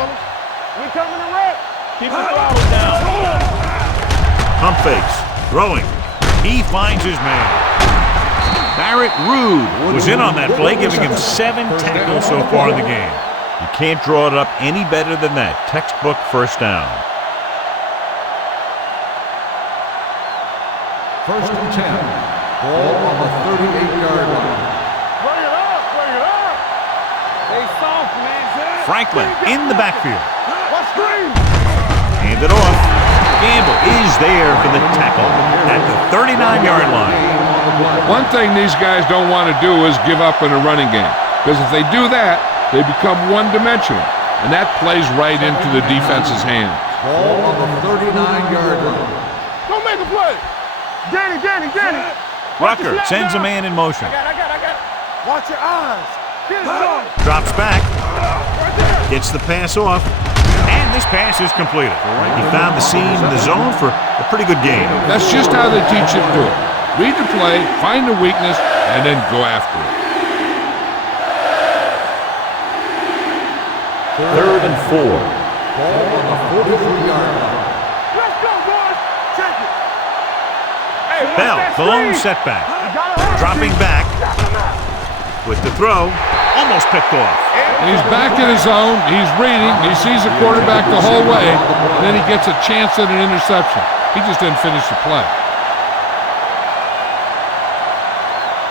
We coming to wreck. Keep the flowers down. Pump fakes. Throwing. He finds his man. Barrett Rude was in on that play, giving him 7 tackles so far in the game. You can't draw it up any better than that. Textbook first down. First and 10. Ball on the 38-yard line. Bring it up. They soft, man. Franklin in the backfield. What screen? Hand it off. Gamble is there for the tackle at the 39-yard line. One thing these guys don't want to do is give up in a running game, because if they do that, they become one-dimensional, and that plays right into the defense's hands. Ball on the 39-yard line. Don't make a play. Danny. Rucker sends a man in motion. I got it. Watch your eyes. Get it on. Drops back. Gets the pass off. And this pass is completed. He found the seam in the zone for a pretty good game. That's just how they teach you to do it. Read the play, find the weakness, and then go after it. 3rd and 4. Ball on the 43-yard line. Let's go, boys. Check it. Hey, Bell, the lone setback. Dropping back with the throw. Almost picked off. And he's back in his zone. He's reading. He sees the quarterback the whole way. And then he gets a chance at an interception. He just didn't finish the play.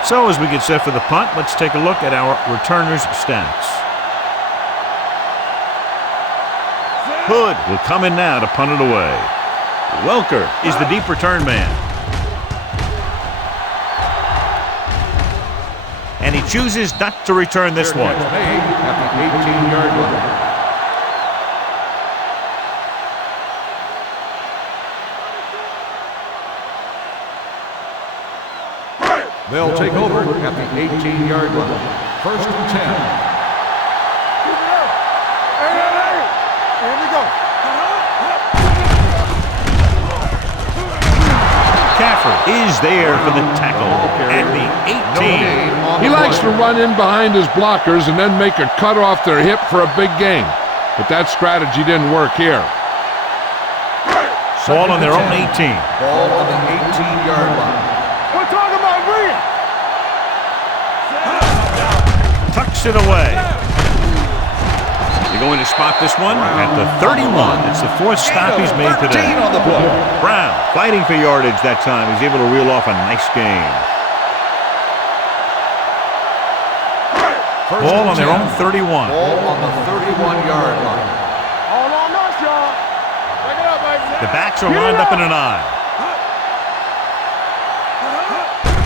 So as we get set for the punt, let's take a look at our returners' stats. Hood will come in now to punt it away. Welker is the deep return man. And he chooses not to return this one. Made at the 18-yard line. They'll take over at the 18-yard line. 1st and 10. Here we go. Caffrey is there for the tackle at the 18. He likes to run in behind his blockers and then make a cut off their hip for a big gain. But that strategy didn't work here. Ball on their own 18. Ball on the 18-yard line. We're talking about Green. Tucks it away. They're going to spot this one at the 31. It's the 4th stop he's made today. On the play. Brown fighting for yardage that time. He's able to reel off a nice gain. Ball on their own 31. Ball on the 31-yard line. All on us, y'all. Break it up, baby. The backs are lined up in an eye.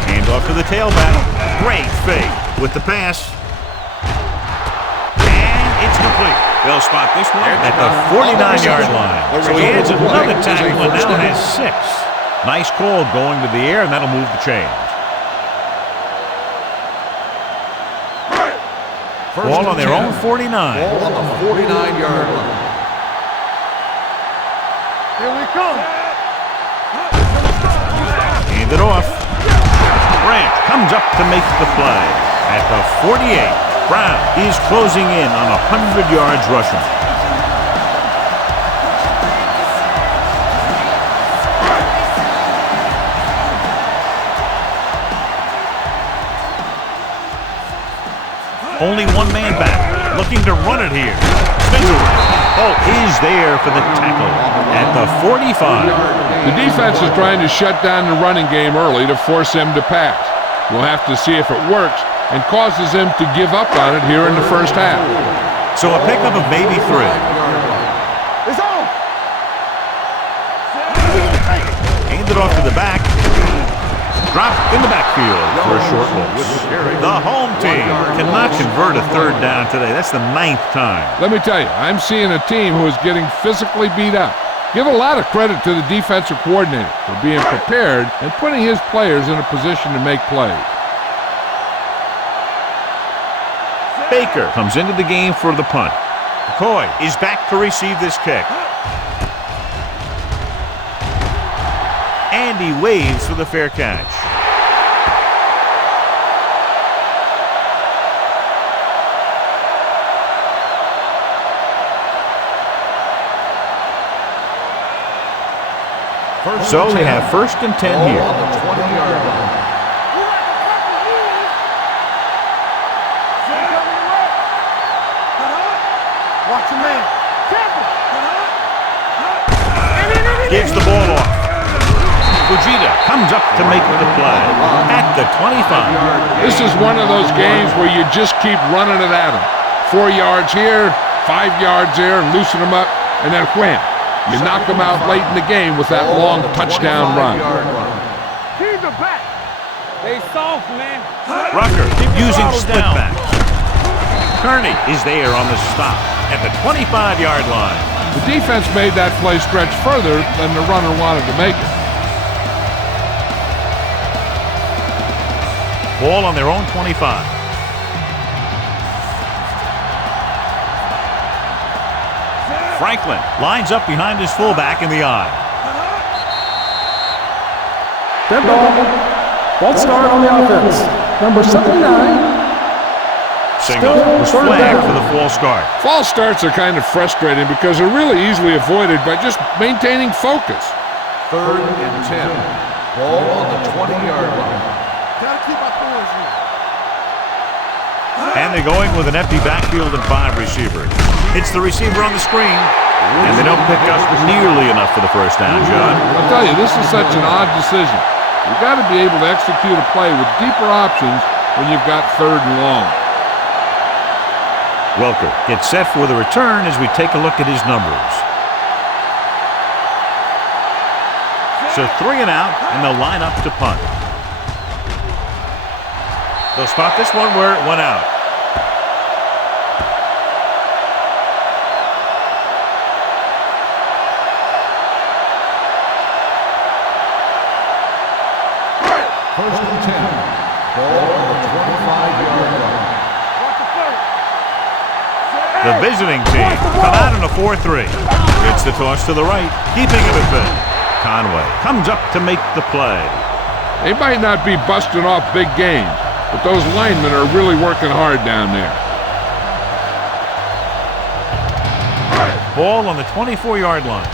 Hand off to the tailback. Great fake with the pass. And it's complete. They'll spot this one at the 49-yard line. So he adds another tackle and now has 6. Nice call going to the air, and that'll move the chains. Ball on their own 49. Ball on the 49-yard line. Here we come. Hand it off. Branch comes up to make the play. At the 48, Brown is closing in on 100 yards rushing. Only one man back, looking to run it here. Holt is there for the tackle at the 45. The defense is trying to shut down the running game early to force him to pass. We'll have to see if it works and causes him to give up on it here in the first half. So a pickup of maybe 3. It's on. Hand it off to the back. Dropped in the backfield for a short loss. The home team cannot convert a 3rd down today. That's the 9th time. Let me tell you, I'm seeing a team who is getting physically beat up. Give a lot of credit to the defensive coordinator for being prepared and putting his players in a position to make plays. Baker comes into the game for the punt. McCoy is back to receive this kick. And he waves for the fair catch. So they have 1st and 10 here. On the 20-yard line. Watch your man. Gives the ball off. Fujita comes up to make the play at the 25. This is one of those games where you just keep running it at them. 4 yards here, 5 yards there, loosen them up, and then wham. You knock them out late in the game with that long touchdown run. He's the back. They soft, man. Rucker using split-backs. Tourney is there on the stop at the 25-yard line. The defense made that play stretch further than the runner wanted to make it. Ball on their own 25. Franklin lines up behind his fullback in the eye. Dead ball. False start on the offense. Number 79. Signal was flagged for the false start. False starts are kind of frustrating because they're really easily avoided by just maintaining focus. 3rd and 10. Ball on the 20-yard line. Gotta keep our points here. And they're going with an empty backfield and 5 receivers. It's the receiver on the screen, and they don't pick up nearly enough for the first down, John. I'll tell you, this is such an odd decision. You've got to be able to execute a play with deeper options when you've got 3rd and long. Welker gets set for the return as we take a look at his numbers. So 3 and out, and they'll line up to punt. They'll spot this one where it went out. First and 10. Ball on the 25-yard line. The visiting team come out in a 4-3. Gets the toss to the right, keeping it at bay. Conway comes up to make the play. They might not be busting off big games, but those linemen are really working hard down there. Ball on the 24-yard line.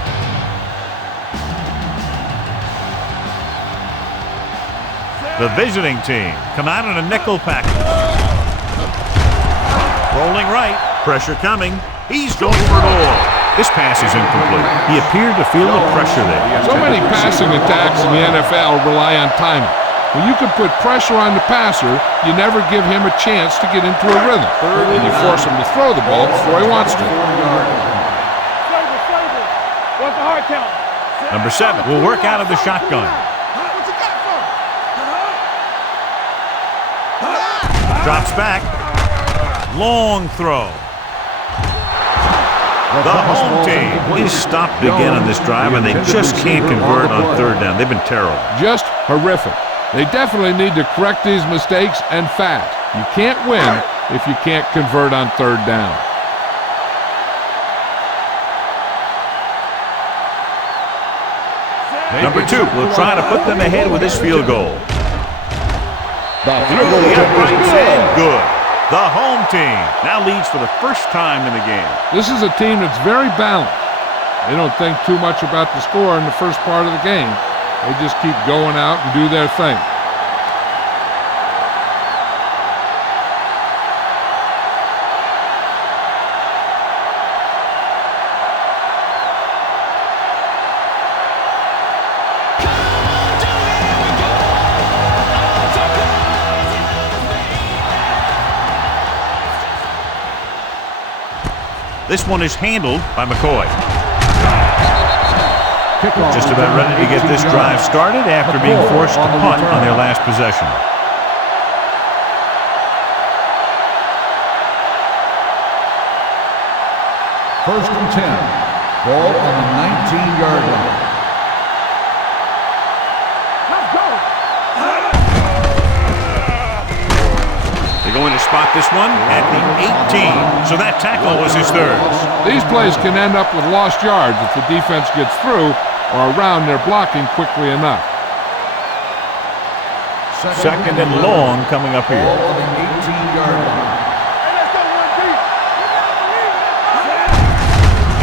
The visiting team come out in a nickel package. Rolling right, pressure coming. He's going for it all. This pass is incomplete. He appeared to feel the pressure there. So many passing attacks in the NFL rely on timing. When you can put pressure on the passer, you never give him a chance to get into a rhythm. And you force him to throw the ball before he wants to. What's the hard count? Number 7 will work out of the shotgun. What you got for him? Drops back. Long throw. The home team is stopped again on this drive, and they just can't convert on 3rd down. They've been terrible. Just horrific. They definitely need to correct these mistakes and fast. You can't win if you can't convert on 3rd down. Number 2 will try to put them ahead with this field goal. Through the uprights and good. The home team now leads for the first time in the game. This is a team that's very balanced. They don't think too much about the score in the first part of the game. They just keep going out and do their thing. This one is handled by McCoy. Just about ready to get this drive started after being forced to punt on their last possession. First and 10. Ball on the 19-yard line. Let's go. They're going to spot this one at the 18. So that tackle was his 3rd. These plays can end up with lost yards if the defense gets through or around their blocking quickly enough. Second and long coming up here. Ball on the 18-yard line. Hey, let's go one deep.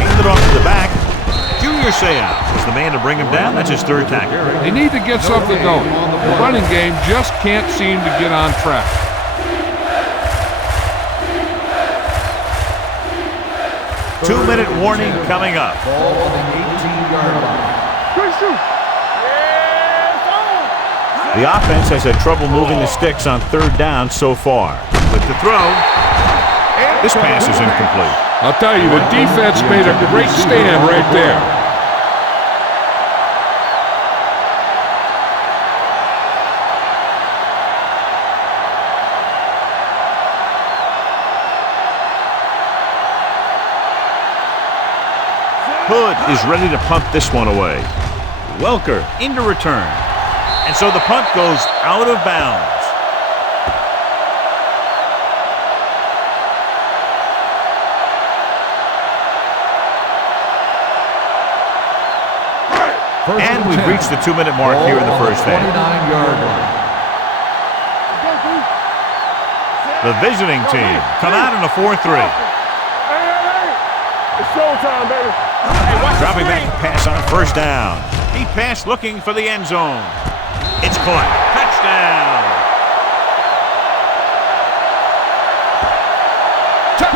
Handed off to the back. Junior Seau was the man to bring him down. That's his 3rd tackle. They need to get something going. The running game just can't seem to get on track. Two-minute warning coming up. Ball on the 18-yard line. Good shoot. The offense has had trouble moving the sticks on 3rd down so far. With the throw, this pass is incomplete. I'll tell you, the defense made a great stand right there. Hood is ready to punt this one away. Welker into return. And so the punt goes out of bounds. And we've reached the 2-minute mark here in the first half. 29-yard line. The visiting team come out in a 4-3. It's showtime, baby. Dropping back to pass on first down. He passed looking for the end zone. It's caught. Touchdown.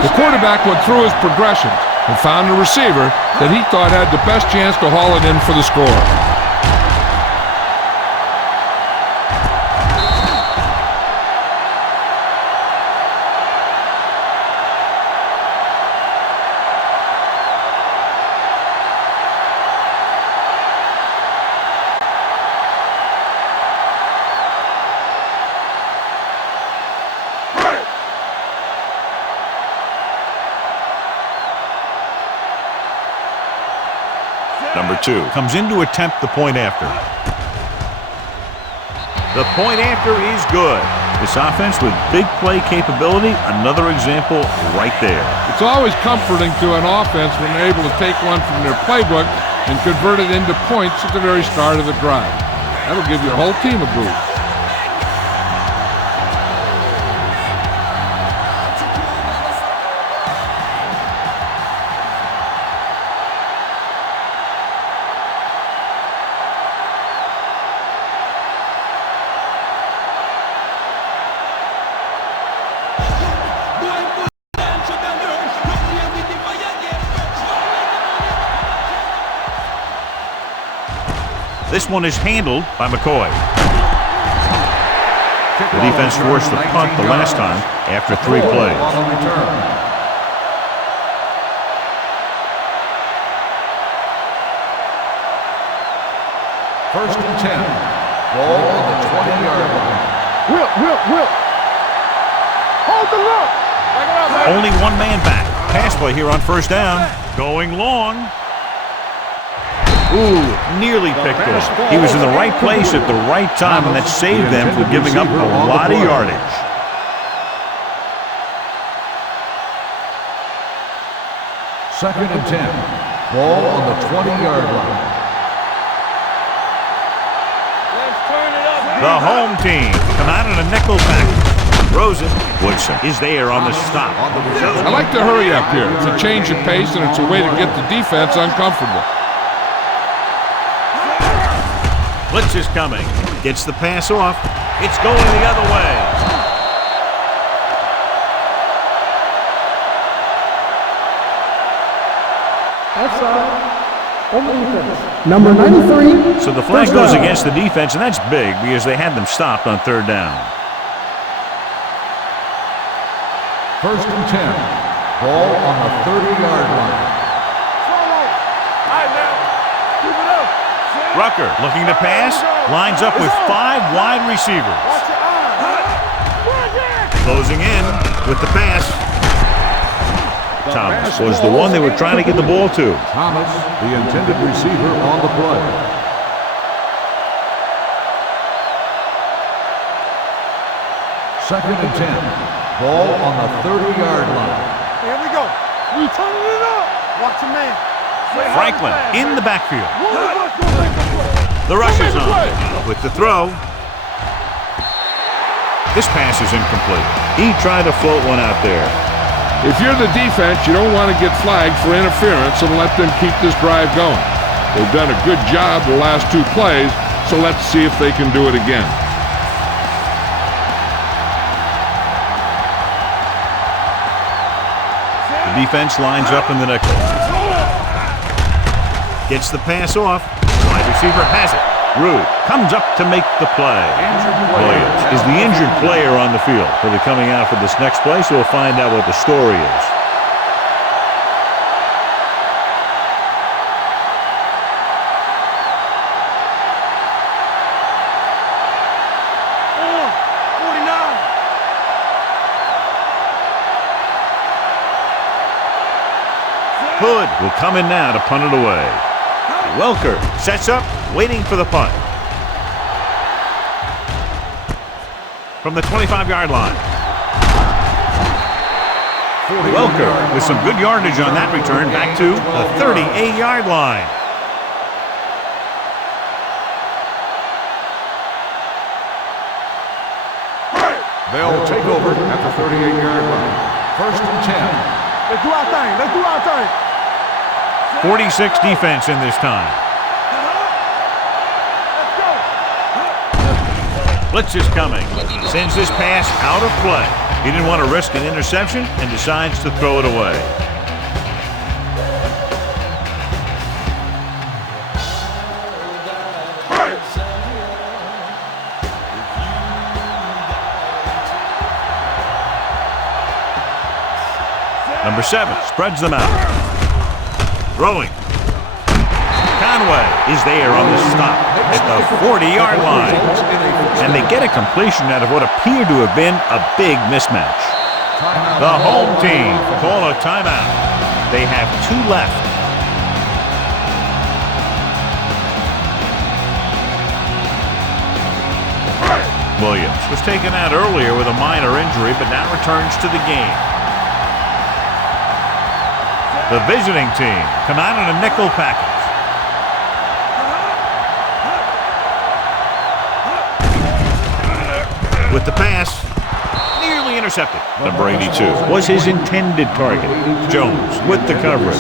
The quarterback went through his progressions and found a receiver that he thought had the best chance to haul it in for the score. Number 2 comes in to attempt the point after. The point after is good. This offense with big play capability, another example right there. It's always comforting to an offense when they're able to take one from their playbook and convert it into points at the very start of the drive. That'll give your whole team a boost. This one is handled by McCoy. The defense forced the punt the last time after 3 plays. First and 10. Ball on the 20-yard line. Whip. Hold the look. Only one man back. Pass play here on first down. Going long. Ooh, nearly picked off. He was in the right place at the right time, and that saved them from giving up a lot of yardage. Second and 10. Ball on the 20-yard line. The home team come out in a nickel package. Throws it. Woodson is there on the stop. I like to hurry up here. It's a change of pace, and it's a way to get the defense uncomfortable. Blitz is coming. Gets the pass off. It's going the other way. Offside. On the defense. Number 93. So the flag goes against the defense, and that's big because they had them stopped on third down. First and 10. Ball on the 30-yard line. Rucker looking to pass, lines up with 5 wide receivers. Closing in with the pass. Thomas was the one they were trying to get the ball to. Thomas, the intended receiver on the play. Second and 10. Ball on the 30-yard line. Here we go. We turning it up. Watch your man. Franklin in the backfield. The rush is on with the throw. This pass is incomplete. He tried to float one out there. If you're the defense, you don't want to get flagged for interference and let them keep this drive going. They've done a good job the last 2 plays, so let's see if they can do it again. The defense lines up in the nickel. Gets the pass off. Wide receiver has it. Rude comes up to make the play. Williams is the injured player on the field. He'll be coming out for this next play, so we'll find out what the story is. Hood will come in now to punt it away. Welker sets up, waiting for the punt. From the 25-yard line. Welker with some good yardage on that return back to the 38-yard line. They'll take over at the 38-yard line. First and 10. Let's do our thing. Let's do our thing. 46 defense in this time. Blitz is coming. Sends this pass out of play. He didn't want to risk an interception and decides to throw it away. Number 7 spreads them out. Throwing. Conway is there on the stop at the 40-yard line. And they get a completion out of what appeared to have been a big mismatch. The home team call a timeout. They have 2 left. Williams was taken out earlier with a minor injury, but now returns to the game. The visiting team come out in a nickel package. With the pass, nearly intercepted. Number 82 was his intended target. Jones with the coverage.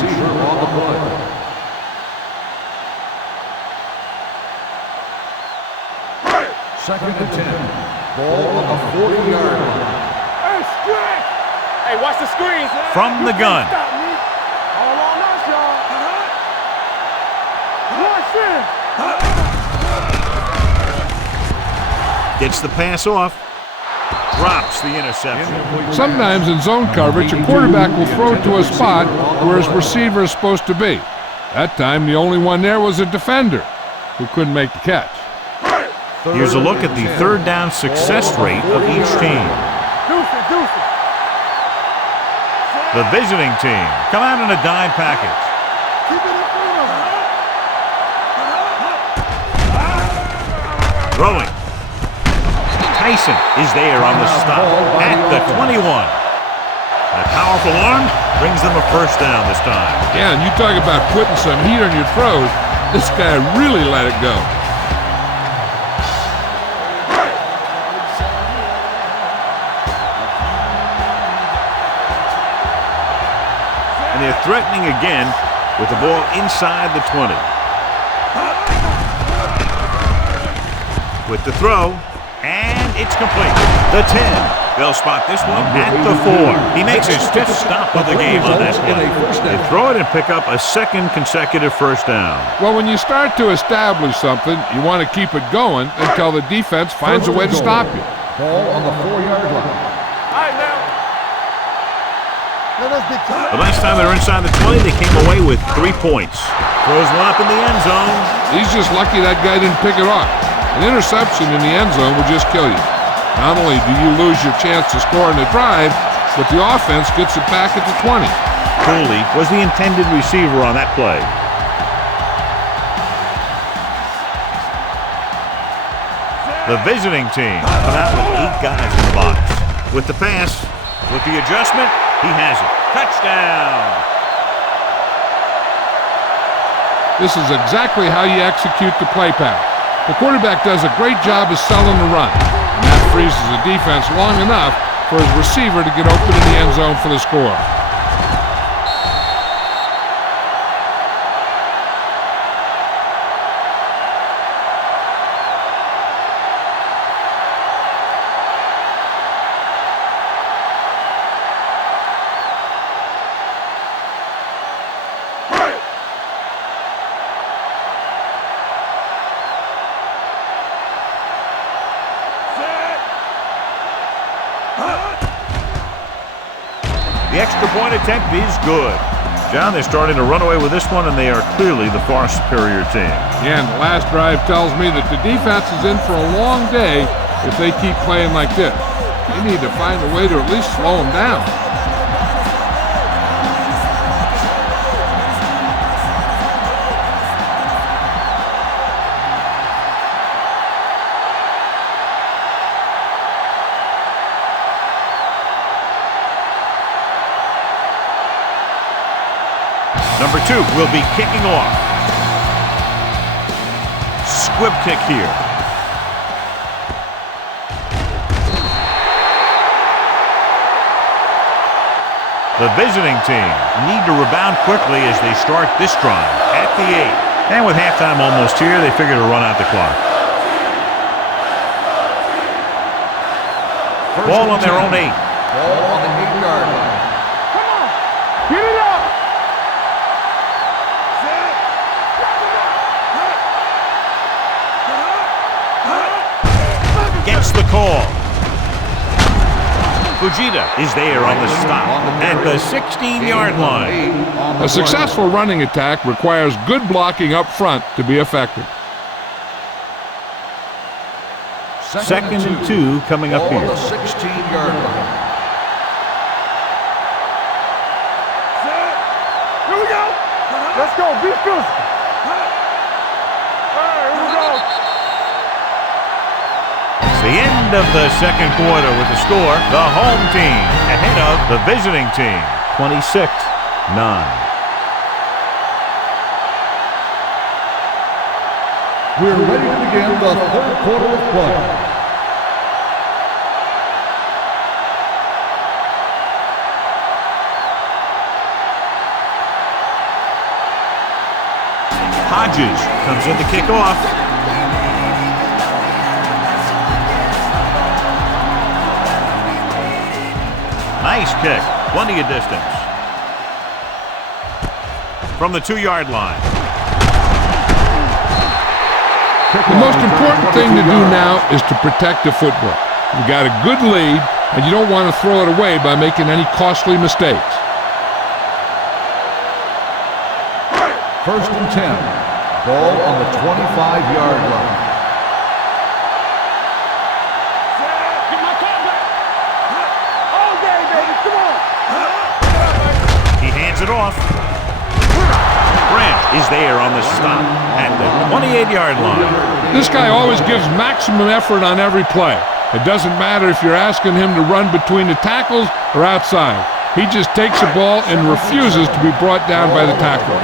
Second and 10. Ball on the 40-yard line. Hey, stretch! Hey, watch the screens. From the gun. Stop me. All on us, y'all. Rush in. Gets the pass off. Drops the interception. Sometimes in zone coverage, a quarterback will throw it to a spot where his receiver is supposed to be. That time, the only one there was a defender who couldn't make the catch. Here's a look at the third down success rate of each team. Deuce it. The visiting team come out in a dime package. Keep it in front of us. Throwing. Tyson is there on the stop at the 21. A powerful arm brings them a first down this time. Yeah, and you talk about putting some heat on your throws. This guy really let it go. And they're threatening again with the ball inside the 20. With the throw, and it's complete. The 10. They'll spot this one at the 4. He makes his 5th stop of the game on that play. They throw it and pick up a second consecutive first down. Well, when you start to establish something, you want to keep it going until the defense finds a way to stop you. Ball on the 4-yard line. All right, now. Let us get tight. The last time they were inside the 20, they came away with 3 points. Throws one up in the end zone. He's just lucky that guy didn't pick it off. An interception in the end zone will just kill you. Not only do you lose your chance to score in the drive, but the offense gets it back at the 20. Cooley was the intended receiver on that play. The visiting team come out with 8 guys in the box. With the pass, with the adjustment, he has it. Touchdown! This is exactly how you execute the play pass. The quarterback does a great job of selling the run, and that freezes the defense long enough for his receiver to get open in the end zone for the score. The extra point attempt is good. John, they're starting to run away with this one, and they are clearly the far superior team. Yeah, and the last drive tells me that the defense is in for a long day if they keep playing like this. They need to find a way to at least slow them down. Number 2 will be kicking off. Squib kick here. The visiting team need to rebound quickly as they start this drive at the 8. And with halftime almost here, they figure to run out the clock. Ball on their own 8. Ball on the 8-yard line. Come on. Get it up. Gets the call. Fujita is there on the stop at the 16-yard line. A successful running attack requires good blocking up front to be effective. Second and 2 coming up Ball here. on the 16-yard line. Here we go. Let's go. Be physical. All right, here we go. It's the end of the second quarter with the score. The home team ahead of the visiting team. 26-9. We're ready to begin the third quarter of play. Hodges comes in to kick off. Nice kick. Plenty of distance. From the 2-yard line. The most important thing to do now is to protect the football. You got a good lead, and you don't want to throw it away by making any costly mistakes. First and 10. Ball on the 25-yard line. Get my car back. All day, baby. Come on. He hands it off. Grant is there on the stop at the 28-yard line. This guy always gives maximum effort on every play. It doesn't matter if you're asking him to run between the tackles or outside. He just takes the ball and refuses to be brought down by the tackler.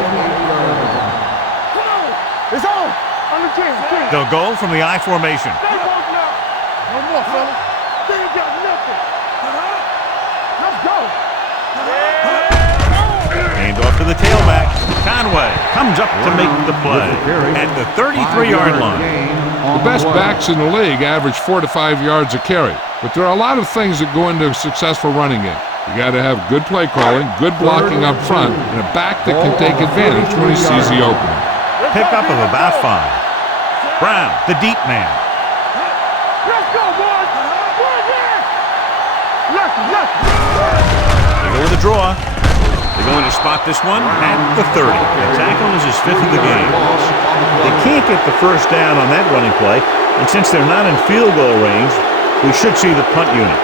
It's on. On the 10. They'll go from the I formation. Stay woke now. No more, fellas. They ain't got nothing. Let's go. Hand off to the tailback. Conway comes up to make the play at the 33-yard line. The best backs in the league average 4 to 5 yards a carry, but there are a lot of things that go into a successful running game. You got to have good play calling, good blocking up front, and a back that can take advantage when he sees the opening. Pickup of about 5. Brown, the deep man. Let's go, boys. Boys, yeah. Left. They go with a draw. They're going to spot this one at the 30. The tackle is his 5th of the game. They can't get the first down on that running play, and since they're not in field goal range, we should see the punt unit.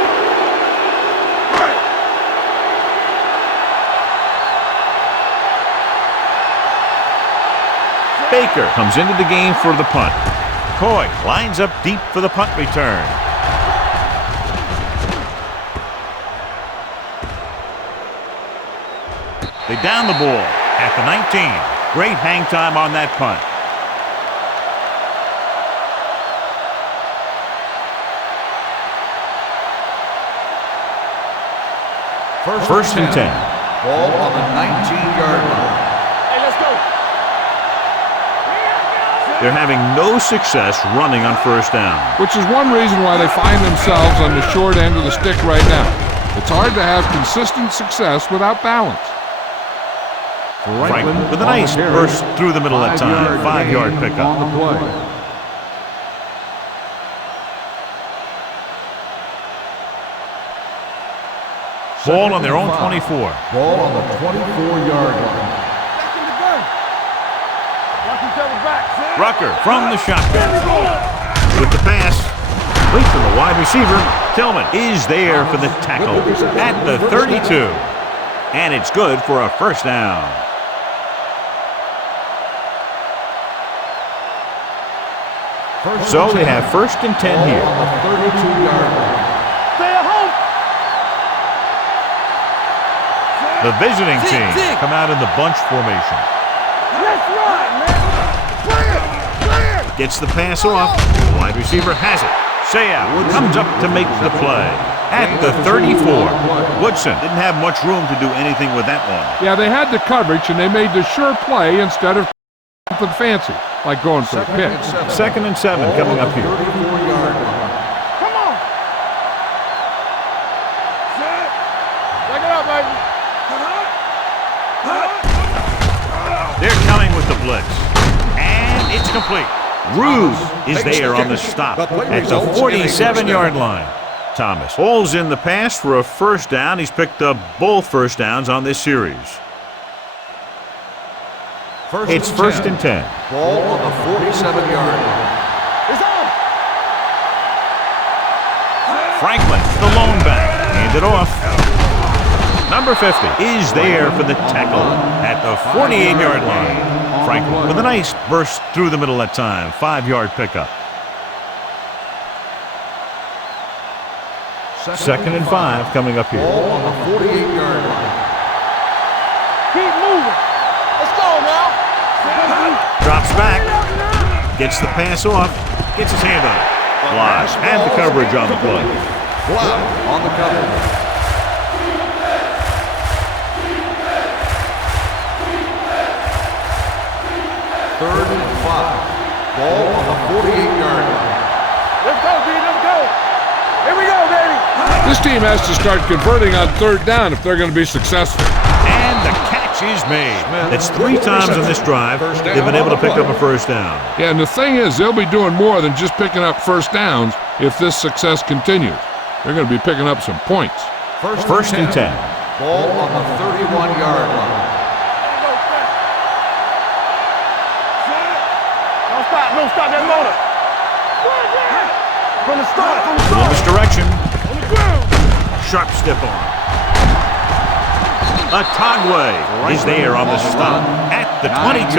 Baker comes into the game for the punt. Coy lines up deep for the punt return. They down the ball at the 19. Great hang time on that punt. First and 10. Ball on the 19-yard line. Hey, let's go. They're having no success running on first down. Which is one reason why they find themselves on the short end of the stick right now. It's hard to have consistent success without balance. Franklin with a nice burst through the middle that time. 5-yard pickup. On the play. Ball on their own 24. Ball on the 24-yard line. Back in the gun. Watch each other back. Rucker from the shotgun. With the pass. Complete from the wide receiver. Tillman is there for the tackle at the 32. And it's good for a first down. So they have first and 10 here. On the 32-yard line. Stay at home. The visiting team come out in the bunch formation. Let's run, man. Clear. Gets the pass off. The wide receiver has it. Sayout comes up to make the play. At the 34, Woodson didn't have much room to do anything with that one. Yeah, they had the coverage, and they made the sure play instead of something fancy, like going for a pick. 2nd and 7 coming up here. 34-yard line. Come on. Take it up, baby. They're coming with the blitz. And it's complete. Rude is there on the stop at the 47-yard line. Thomas hauls in the pass for a first down. He's picked up both first downs on this series. It's 1st and 10. Ball on the 47-yard line. It's on. Franklin, the lone back, handed off. Number 50 is there for the tackle at the 48-yard line. Franklin with a nice burst through the middle that time. 5-yard pickup. 2nd and 5 coming up here. Ball on the 48-yard line. Keep moving. Let's go now. Drops back. Gets the pass off. Gets his hand on it. Block and the coverage on the play. Block on the coverage. Third and 5. Ball on the 48-yard line. Let's go, D. Let's go. Here we go, baby. This team has to start converting on 3rd down if they're going to be successful. And the catch is made. That's 3 times on this drive they've been able to pick up a first down. Yeah, and the thing is, they'll be doing more than just picking up first downs if this success continues. They're going to be picking up some points. First and 10. Ball on the 31-yard line. Don't stop that motor. From the start. Little misdirection. Sharp stiff arm. Atagwe is there on the stop at the 22.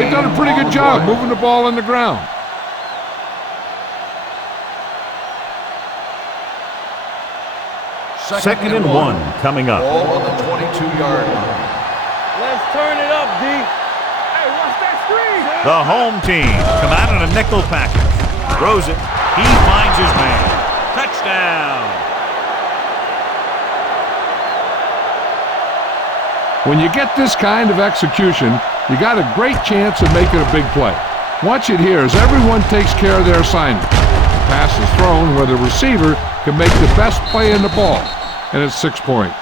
They've done a pretty good job moving the ball on the ground. Second and 1 coming up. Ball on the 22-yard line. Let's turn it up, D. Hey, watch that screen. The home team come out in a nickel package. Throws it. He finds his man. Touchdown. When you get this kind of execution, you got a great chance of making a big play. Watch it here as everyone takes care of their assignment. The pass is thrown where the receiver can make the best play in the ball, and it's 6 points.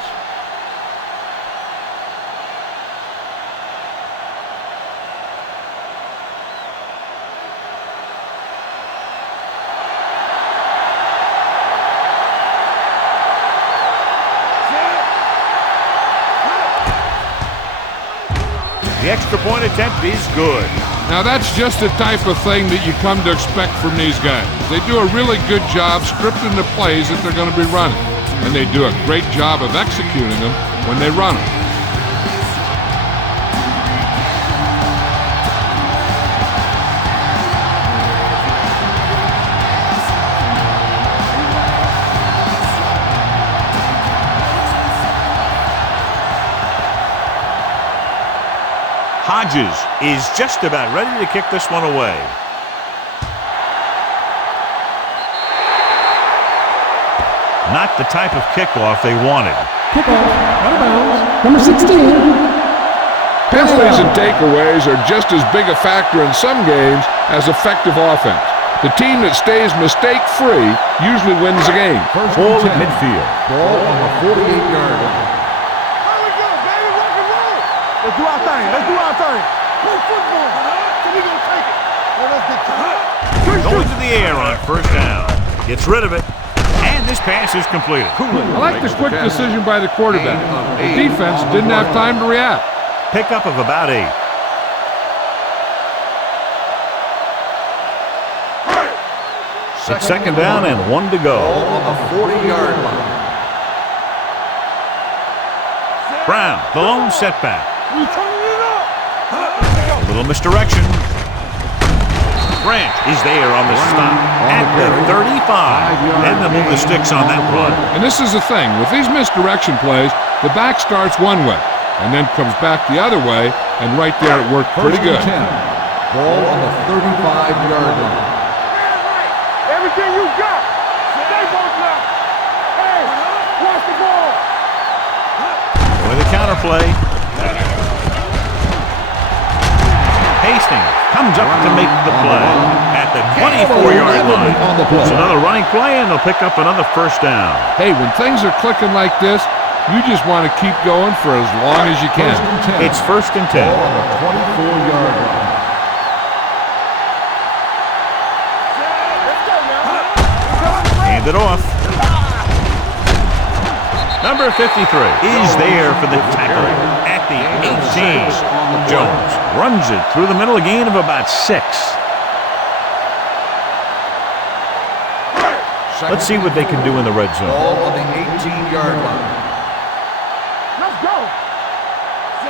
The extra point attempt is good. Now that's just the type of thing that you come to expect from these guys. They do a really good job scripting the plays that they're going to be running, and they do a great job of executing them when they run them. Hodges is just about ready to kick this one away. Not the type of kickoff they wanted. Kickoff, out of bounds, number 16. Penalties and takeaways are just as big a factor in some games as effective offense. The team that stays mistake-free usually wins the game. Ball at midfield. Ball on the 48-yard line. Here we go, baby. Rock and roll. Let's do our thing. Let's do our thing. Play football. So we gonna take it. Let's get to it. Going to the air on first down. Gets rid of it. And this pass is completed. I like the quick decision by the quarterback. The defense didn't have time to react. Pickup of about 8. It's second down and 1 to go. Ball on the 40-yard line. Brown, the lone setback. We turning it up. A little misdirection. Grant is there on the stop at the 35. And they'll move the sticks on that run. And this is the thing. With these misdirection plays, the back starts one way and then comes back the other way, and right there it worked pretty good. 10. Ball on the 35-yard line. Everything you got. Stay both left. Hey, watch the ball. With a counter play. Hastings comes up to make the play at the 24-yard line. It's another running play, and they'll pick up another first down. Hey, when things are clicking like this, you just want to keep going for as long as you can. It's 1st and 10. Ball on the 24-yard line. Hand it off. Number 53 is there for the tackle at the 18. Jones runs it through the middle, a gain of about 6. Let's see what they can do in the red zone. Ball on the 18-yard line. Let's go.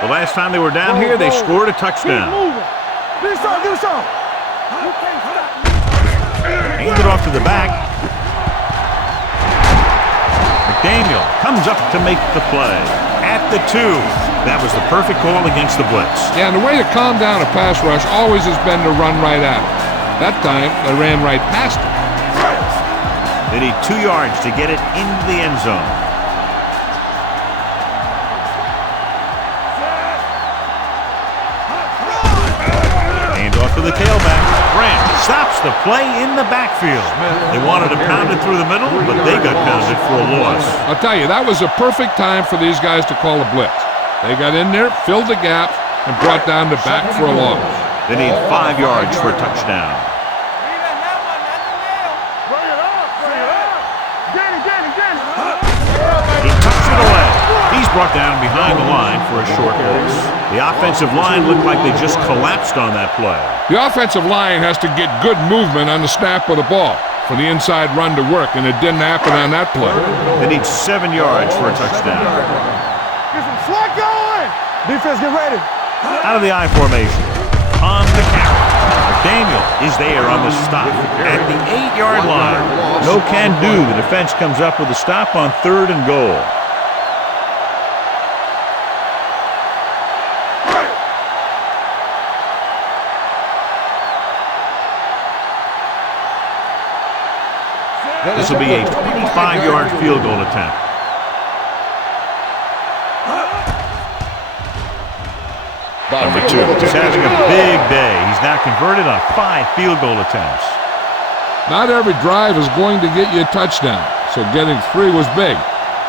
The last time they were down here, they scored a Keep touchdown. moving. Do something, do something. You can't stop. Hand it off to the back. McDaniel comes up to make the play at the 2. That was the perfect call against the blitz. Yeah, and the way to calm down a pass rush always has been to run right at it. That time, they ran right past it. They need 2 yards to get it into the end zone. Hand off to the tailback. Grant stops the play in the backfield. They wanted to pound it through the middle, but they got pounded for a loss. I'll tell you, that was a perfect time for these guys to call a blitz. They got in there, filled the gap, and brought down the back for a loss. They need 5 yards for a touchdown. Bring it up, bring it up. Get it, get it, get it. He tucks it away. He's brought down behind the line for a short loss. The offensive line looked like they just collapsed on that play. The offensive line has to get good movement on the snap of the ball for the inside run to work, and it didn't happen on that play. They need 7 yards for a touchdown. Get some swat going. Defense, get ready. Out of the I formation. On the carry. McDaniel is there on the stop at the 8-yard line. No can do. The defense comes up with a stop on 3rd and goal. This will be a 25-yard field goal attempt. Number 2 is having a big day. He's now converted on 5 field goal attempts. Not every drive is going to get you a touchdown, so getting 3 was big.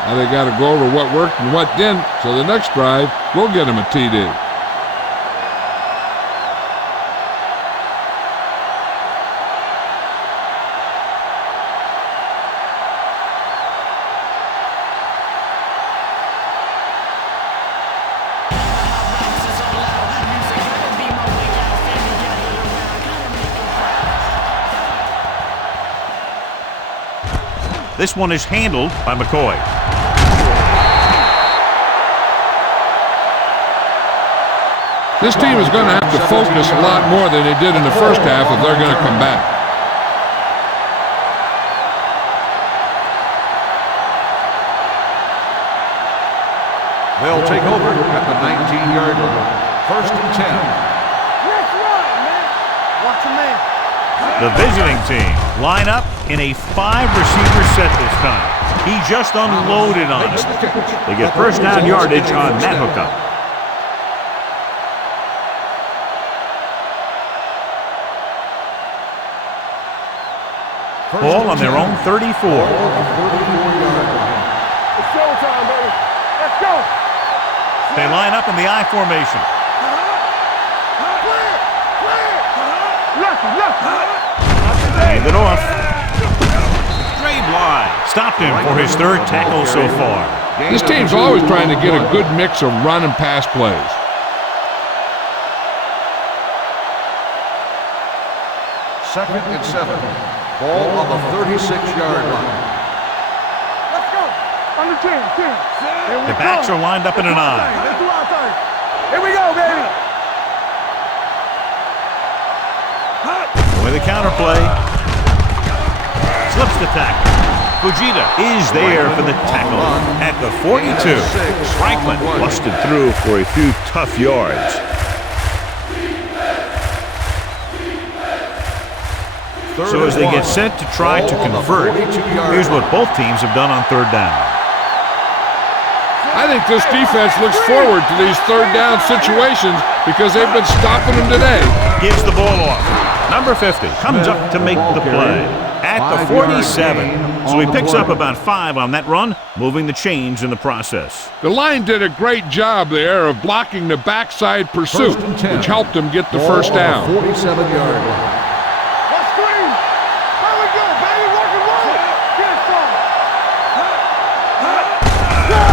Now they got to go over what worked and what didn't, so the next drive will get them a TD. This one is handled by McCoy. This team is going to have to focus a lot more than they did in the first half if they're going to come back. They'll take over at the 19-yard line. 1st and 10. Let's run, man. Watch your man. The visiting team line up in a 5-receiver set this time. He just unloaded on it. They get first down yardage on that hookup. Ball on their own 34. It's showtime, baby. Let's go. They line up in the I formation. Hand it off. Straight line. Stopped him for his 3rd tackle so far. This team's always trying to get a good mix of run and pass plays. Second and 7. Ball on the 36-yard line. Let's go. Under 10. The backs are lined up in an I. Let's do our thing. Here we go, baby. With a counter play. Slips the tackle. Fujita is there for the tackle at the 42. Franklin busted through for a few tough yards. So as they get set to try to convert, here's what both teams have done on third down. I think this defense looks forward to these third down situations because they've been stopping them today. Gives the ball off. Number 50 comes up to make the play at the 47. So he picks up about 5 on that run, moving the chains in the process. The line did a great job there of blocking the backside pursuit, which helped them get the first down. 47-yard line.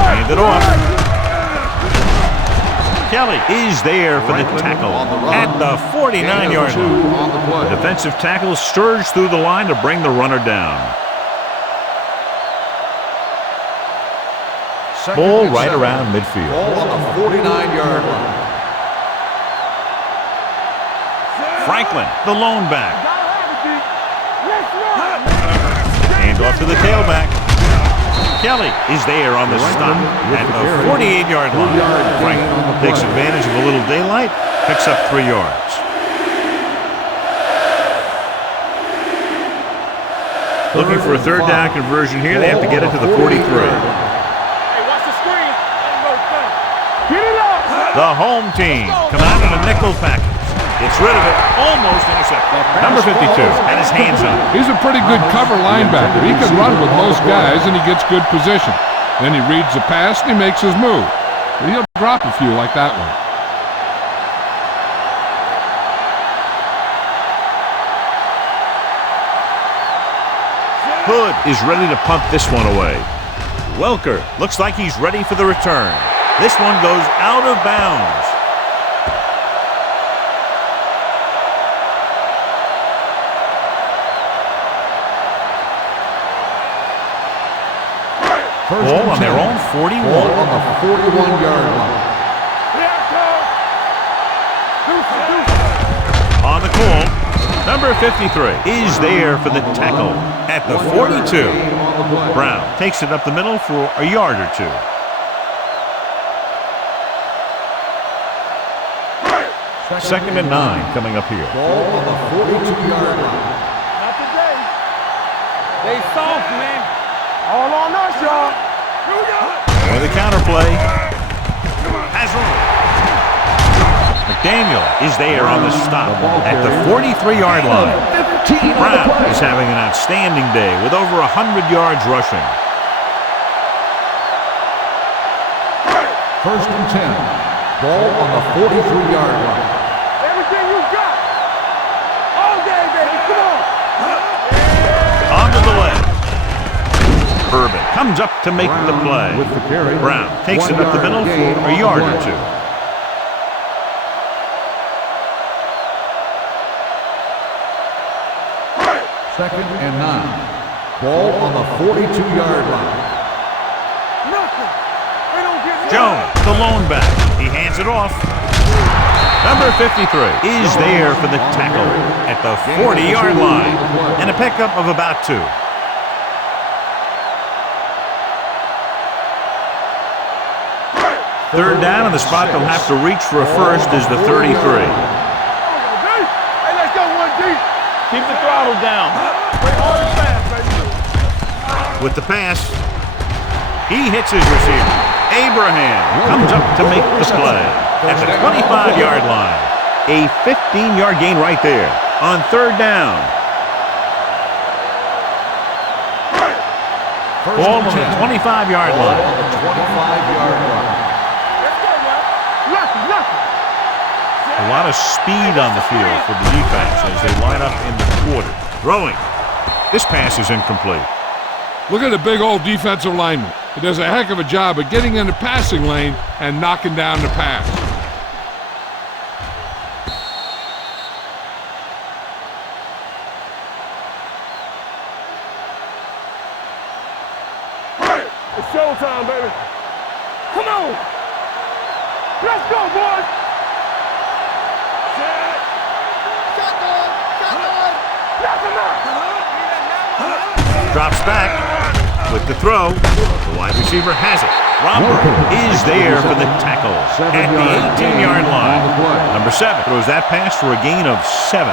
Hand it off. Kelly is there for the tackle at the 49-yard line. The defensive tackle surged through the line to bring the runner down. Ball right around midfield. Ball on the 49-yard line. Franklin, the lone back. Hand off to the tailback. Kelly is there on the stop at the 48-yard line. Franklin takes advantage of a little daylight, picks up 3 yards. Looking for a third down conversion here. They have to get it to the 43. The home team come out in a nickel package. Gets rid of it, almost intercepted. Number 52 had his hands on it. He's a pretty good cover linebacker. He can run with most guys, and he gets good position. Then he reads the pass, and he makes his move. But he'll drop a few like that one. Hood is ready to punt this one away. Welker looks like he's ready for the return. This one goes out of bounds. Ball on their own 41. Ball on the 41-yard line. On the call, number 53 is there for the tackle at the 42. Brown takes it up the middle for a yard or 2. Second and 9 coming up here. Ball on the 42-yard line. Not today. They soft, man. All on us, y'all. With a counter play. Has room. McDaniel is there on the stop at the 43-yard line. Brown is having an outstanding day with over 100 yards rushing. First and 10. Ball on the 43-yard line. Everything you got. All day, baby. Come on. Onto the left. Urban comes up to make the play. With the carry. Brown takes it up the middle for a yard or 2. Second and 9. Ball on the 42-yard line. Nothing. They don't get Jones, the lone back. He hands it off. Number 53 is there for the tackle at the 40-yard line. And a pickup of about 2. Third down, and the spot they'll have to reach for a first is the 33. Hey, let's go one deep. Keep the throttle down. Play hard and fast, baby. With the pass, he hits his receiver. Abraham comes up to make the play at the 25-yard line. A 15-yard gain right there on third down. Ball on the 25-yard line. On the 25-yard line. A lot of speed on the field for the defense as they line up in the quarter. Throwing. This pass is incomplete. Look at the big old defensive lineman. He does a heck of a job of getting in the passing lane and knocking down the pass. It's showtime, baby. Come on. Let's go, boys. Shotgun. Drops back with the throw. The wide receiver has it. Romberg is there for the tackle at the 18-yard line. Number 7 throws that pass for a gain of 7.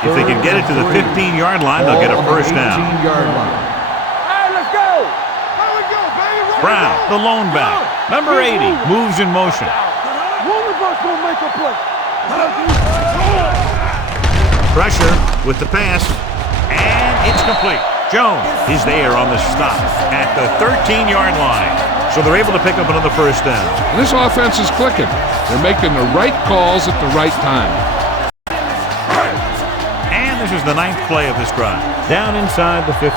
If they can get it to the 15-yard line, they'll get a first down. Hey, let's go. There we go, baby. Brown, the lone back. Number 80 moves in motion. One of us will make a play. Pressure with the pass, and it's complete. Jones is there on the stop at the 13-yard line. So they're able to pick up another first down. This offense is clicking. They're making the right calls at the right time. And this is the 9th play of this drive. Down inside the 15.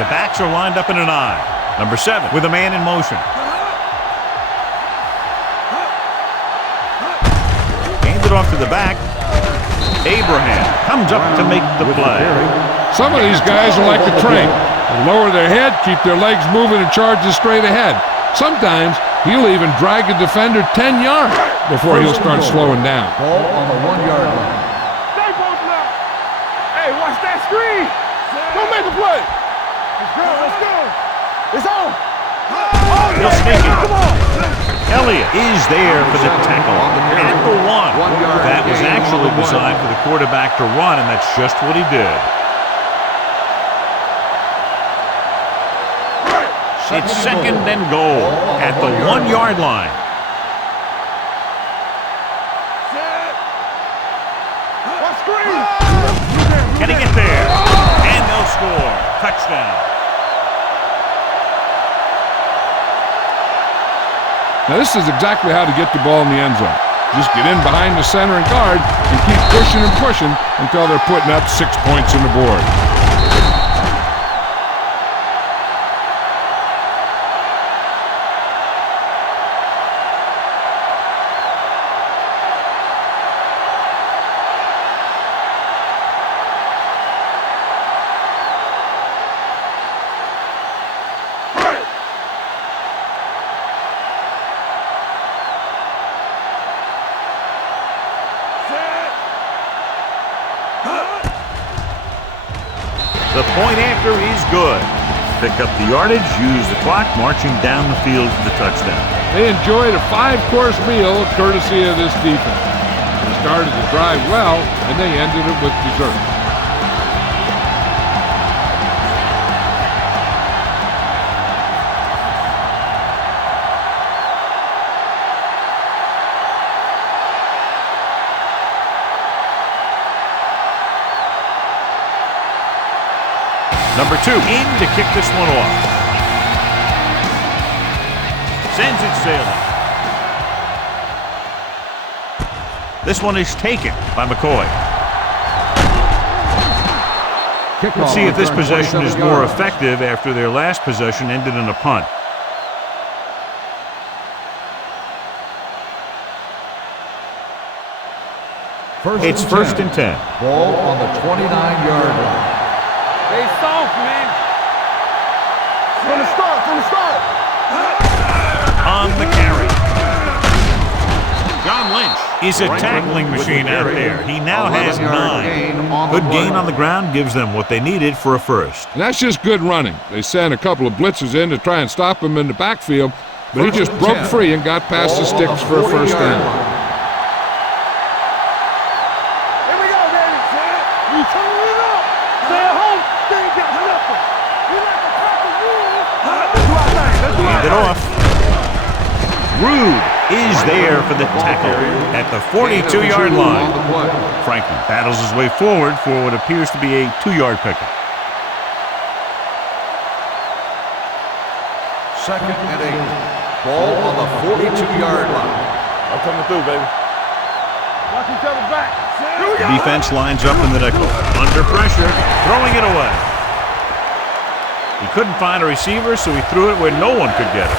The backs are lined up in an I. Number 7 with a man in motion. Hands it off to the back. Abraham comes up to make the play. Some of these guys are like a train. They lower their head, keep their legs moving, and charges straight ahead. Sometimes he'll even drag a defender 10 yards before he'll start slowing down. Ball on the 1-yard line. Stay both now. Hey, watch that screen. Don't make a play. Let's go, let's go. It's on. He'll sneak it. Come on. Elliott is there for the tackle at the 1. That was actually designed for the quarterback to run, and that's just what he did. It's 2nd and goal at the 1-yard line. Can he get there? And they'll score. Touchdown. Now this is exactly how to get the ball in the end zone. Just get in behind the center and guard and keep pushing and pushing until they're putting up 6 points on the board. The point after is good. Pick up the yardage, use the clock, marching down the field for the touchdown. They enjoyed a 5-course meal courtesy of this defense. They started the drive well, and they ended it with dessert. Number 2 in to kick this one off. Sends it sailing. This one is taken by McCoy. Let's see if this possession is more effective after their last possession ended in a punt. It's 1st and 10. Ball on the 29-yard line. Stay soft, man. From the start, from the start. On the carry. John Lynch is a tackling machine out there. He now has 9. Good gain on the ground gives them what they needed for a first. And that's just good running. They sent a couple of blitzers in to try and stop him in the backfield, but he just broke free and got past the sticks for a first down. Here we go, baby. We turn it up. Stay at home. Stay got nothing. We like to crack the rules. Let's do our thing. Let's do our Hand it off. Rude is there for the tackle at the 42-yard line. Franklin battles his way forward for what appears to be a 2-yard pickup. 2nd and 8. Ball on the 42-yard line. I'm coming through, baby. Watch each other back. The defense lines up in the nickel. Under pressure, throwing it away. He couldn't find a receiver, so he threw it where no one could get it.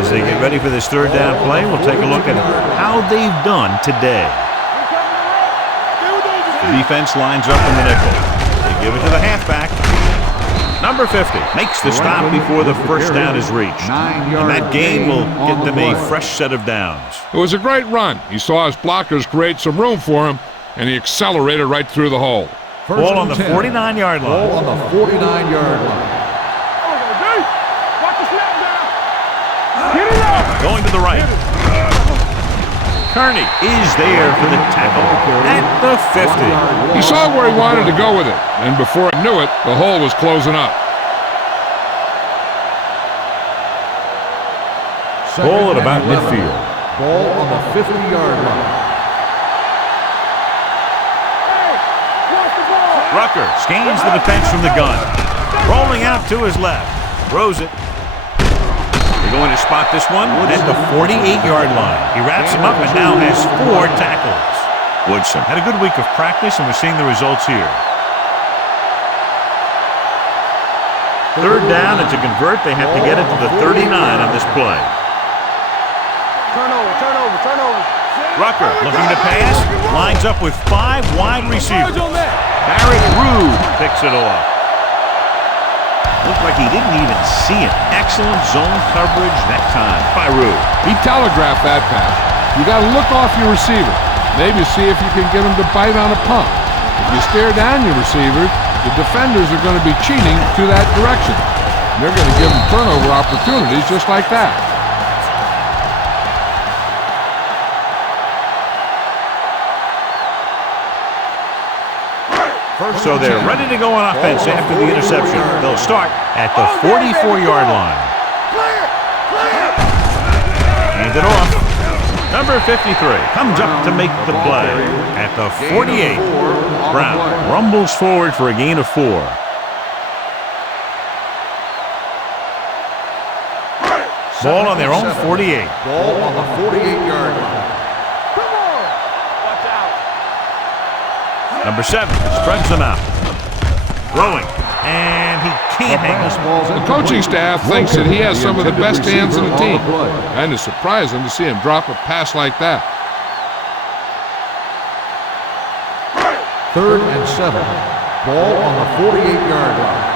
As they get ready for this 3rd down play, we'll take a look at how they've done today. The defense lines up in the nickel. They Give it to the halfback. Number 50 makes the stop before the first down is reached. And that gain will get them a fresh set of downs. It was a great run. He saw his blockers create some room for him, and he accelerated right through the hole. Ball on the 49-yard line. Ball on the 49-yard line. Watch the snap now. Get it up. Going to the right. Tourney is there for the tackle at the 50. He saw where he wanted to go with it, and before he knew it, the hole was closing up. Ball at about midfield. Ball on the 50-yard line. Rucker scans the defense from the gun. Rolling out to his left. Throws it. They're going to spot this one at the 48-yard line. He wraps him up and now has 4 tackles. Woodson had a good week of practice, and we're seeing the results here. Third down, and to convert, they have to get it to the 39 on this play. Turnover. Rucker looking to pass. Lines up with 5 wide receivers. Barrett Rude picks it off. Looked like he didn't even see it. Excellent zone coverage that time by Rude. He telegraphed that pass. You got to look off your receiver. Maybe see if you can get him to bite on a pump. If you stare down your receiver, the defenders are going to be cheating to that direction. They're going to give him turnover opportunities just like that. So they're ready to go on offense after the interception. They'll start at the 44-yard line. Hand it off. Number 53 comes up to make the play at the 48. Brown rumbles forward for a gain of 4. Ball on their own 48. Ball on the 48-yard line. Number 7 spreads them out. Throwing. And he can't hang this ball. The coaching staff thinks that he has some of the best hands in the team. And it's surprising to see him drop a pass like that. 3rd and 7. Ball on the 48-yard line.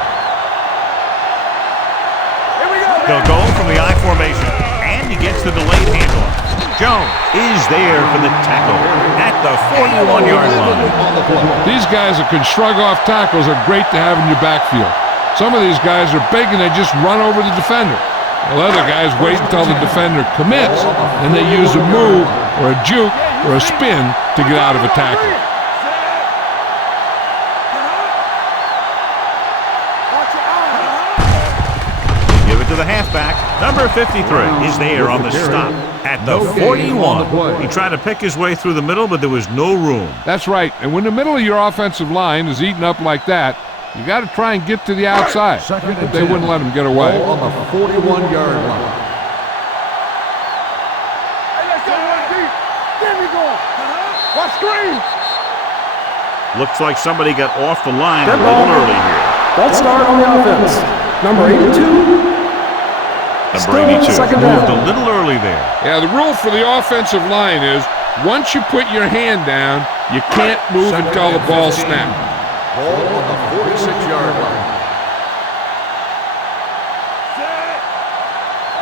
They'll go from the I formation. And he gets the delayed handoff. Jones is there for the tackle at the 41-yard line. These guys that can shrug off tackles are great to have in your backfield. Some of these guys are big and they just run over the defender. While other guys wait until the defender commits and they use a move or a juke or a spin to get out of a tackle. Give it to the halfback. Number 53 is there on the stop at the 41. He tried to pick his way through the middle, but there was no room. That's right. And when the middle of your offensive line is eaten up like that, you got to try and get to the outside. But they wouldn't let him get away. Ball on the 41-yard line. Hey, let's go one deep. There we go. Watch screen. Looks like somebody got off the line a little early here. False start on the offense. Number 82. Number 82 moved a little early there. Yeah, the rule for the offensive line is once you put your hand down, you can't move until the ball snaps. Ball on the 46-yard line.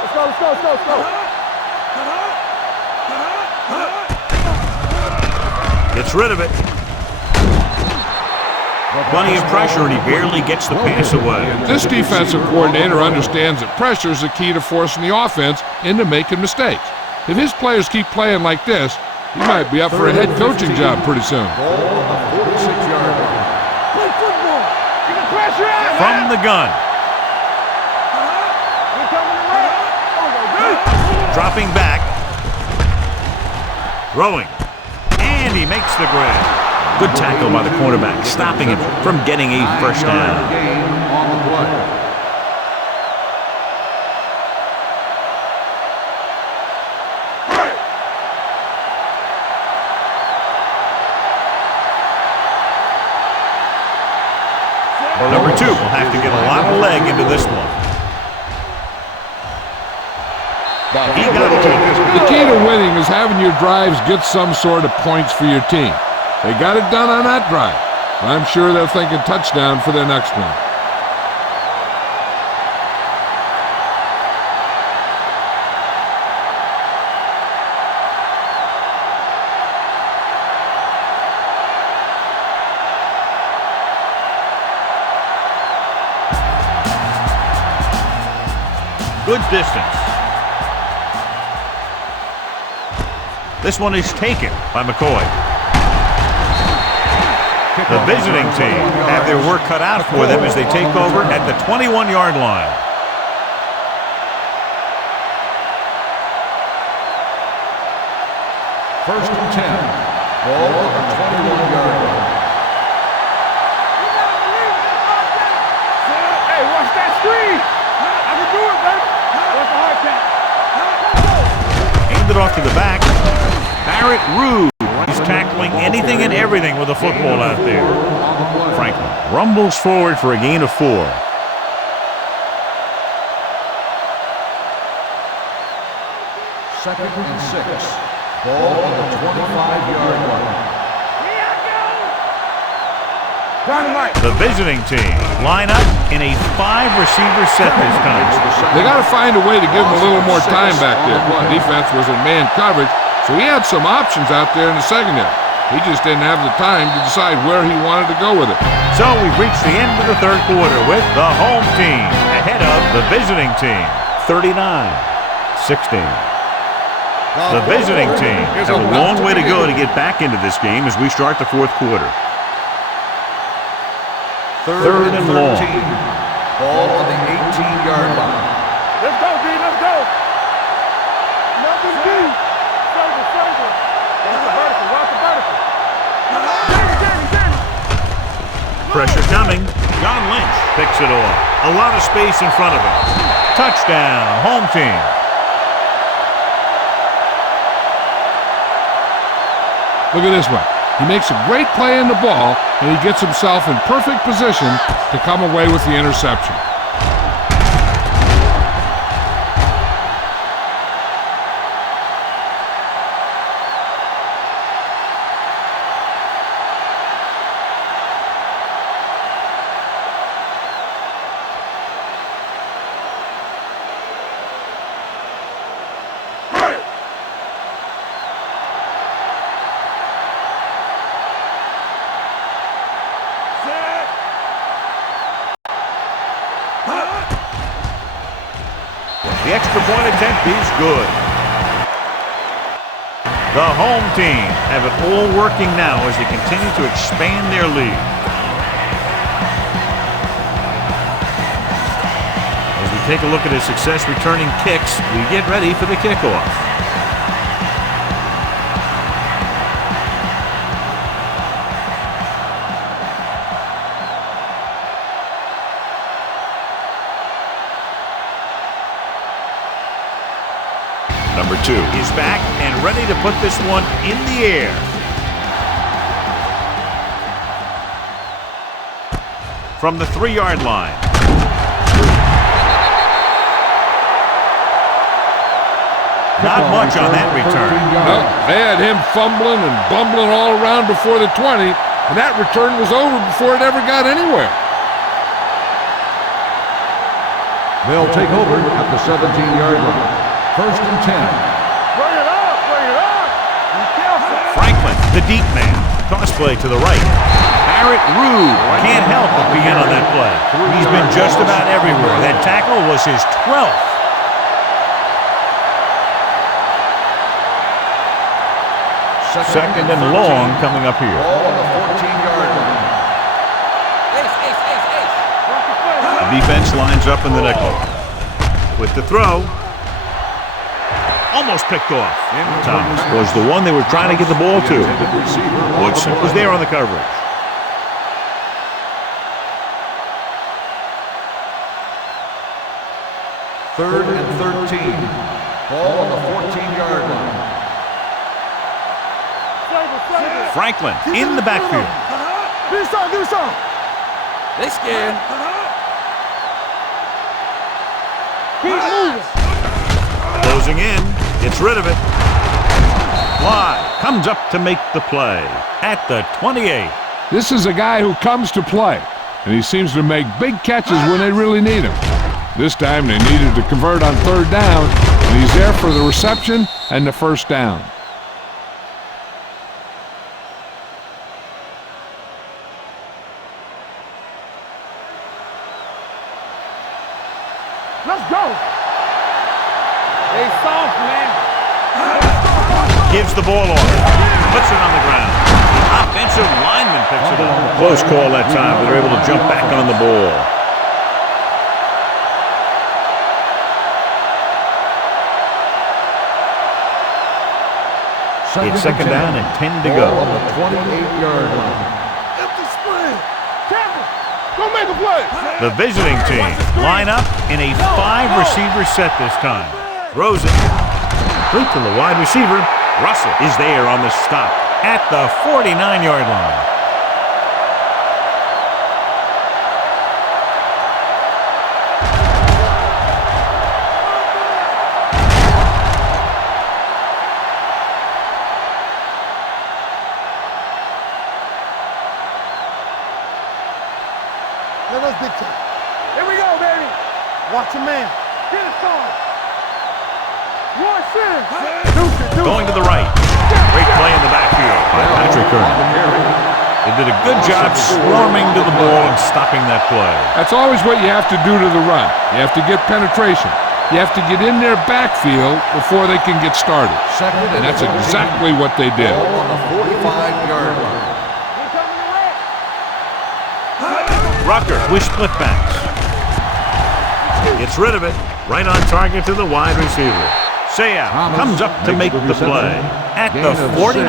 Let's go. Gets rid of it. Plenty of pressure, and he barely gets the pass away. This defensive coordinator understands that pressure is the key to forcing the offense into making mistakes. If his players keep playing like this, he might be up for a head coaching job pretty soon. Ball on the 46-yard line. Play football. Get the pressure out. From the gun. Dropping back. Throwing. And he makes the grab. Good tackle by the cornerback, stopping him from getting a first down. Gain on the play. Number 2 will have to get a lot of leg into this one. He got it. The key to winning is having your drives get some sort of points for your team. They got it done on that drive. I'm sure they're thinking touchdown for their next one. Good distance. This one is taken by McCoy. The visiting team have their work cut out for them as they take over at the 21-yard line. First and 10. Ball on the 21-yard line. Hey, watch that screen. I can do it, baby. What's the hard count? Handed off to the back. Barrett Rude. He's tackling anything and everything with a football out there. Franklin rumbles forward for a gain of 4. Second and 6. Ball on the 25-yard line. The visiting team line up in a 5-receiver set this time. They got to find a way to give him a little more time back there. The defense was in man coverage, so he had some options out there in the secondary. He just didn't have the time to decide where he wanted to go with it. So we've reached the end of the third quarter with the home team ahead of the visiting team, 39-16. The visiting team has a long way to go to get back into this game as we start the fourth quarter. Third and long. Ball on the 18-yard line. Let's go, D. Let's go. Nothing D. Server. Watch the vertical. Watch the vertical. Danny. Pressure coming. John Lynch picks it off. A lot of space in front of him. Touchdown, home team. Look at this one. He makes a great play in the ball, and he gets himself in perfect position to come away with the interception. The extra point attempt is good. The home team have it all working now as they continue to expand their lead. As we take a look at his success returning kicks, we get ready for the kickoff. Number 2 is back and ready to put this one in the air. From the 3-yard line. Not much on that return. No, they had him fumbling and bumbling all around before the 20, and that return was over before it ever got anywhere. They'll take over at the 17-yard line. First and 10. Bring it up. Be careful. Franklin, the deep man. Toss play to the right. Barrett Rude can't help but begin on that play. He's been just about everywhere. That tackle was his 12th. Second and long coming up here. Ball on the 14-yard line. The defense lines up in the nickel. With the throw. Almost picked off. Thomas was the one they were trying to get the ball to. Woodson was there on the coverage. Third and 13. Ball on the 14-yard line. Franklin in the backfield. Do something. They scared. Keep moving. Closing in. Gets rid of it. Fly comes up to make the play at the 28. This is a guy who comes to play, and he seems to make big catches when they really need him. This time they needed to convert on third down, and he's there for the reception and the first down. Let's go. Hey, soft, man. Gives the ball off. Puts it on the ground. Offensive lineman picks it up. Close call that time, but they're able to jump back on the ball. It's second down and 10 to go. On the 28-yard line. Empty split. Campbell, go make a play. The visiting team line up in a 5-receiver set this time. Throws it. Complete to the wide receiver. Russell is there on the stop at the 49-yard line. Let us dictate. Here we go, baby. Watch a man. Get it started. One six. Going to the right. Great play in the backfield by Patrick Kern. They did a good job swarming to the ball and stopping that play. That's always what you have to do to the run. You have to get penetration. You have to get in their backfield before they can get started. And that's exactly what they did. Ball on the 45-yard line. Rucker with split backs. Gets rid of it. Right on target to the wide receiver. Sayah comes up to make the play at the 49.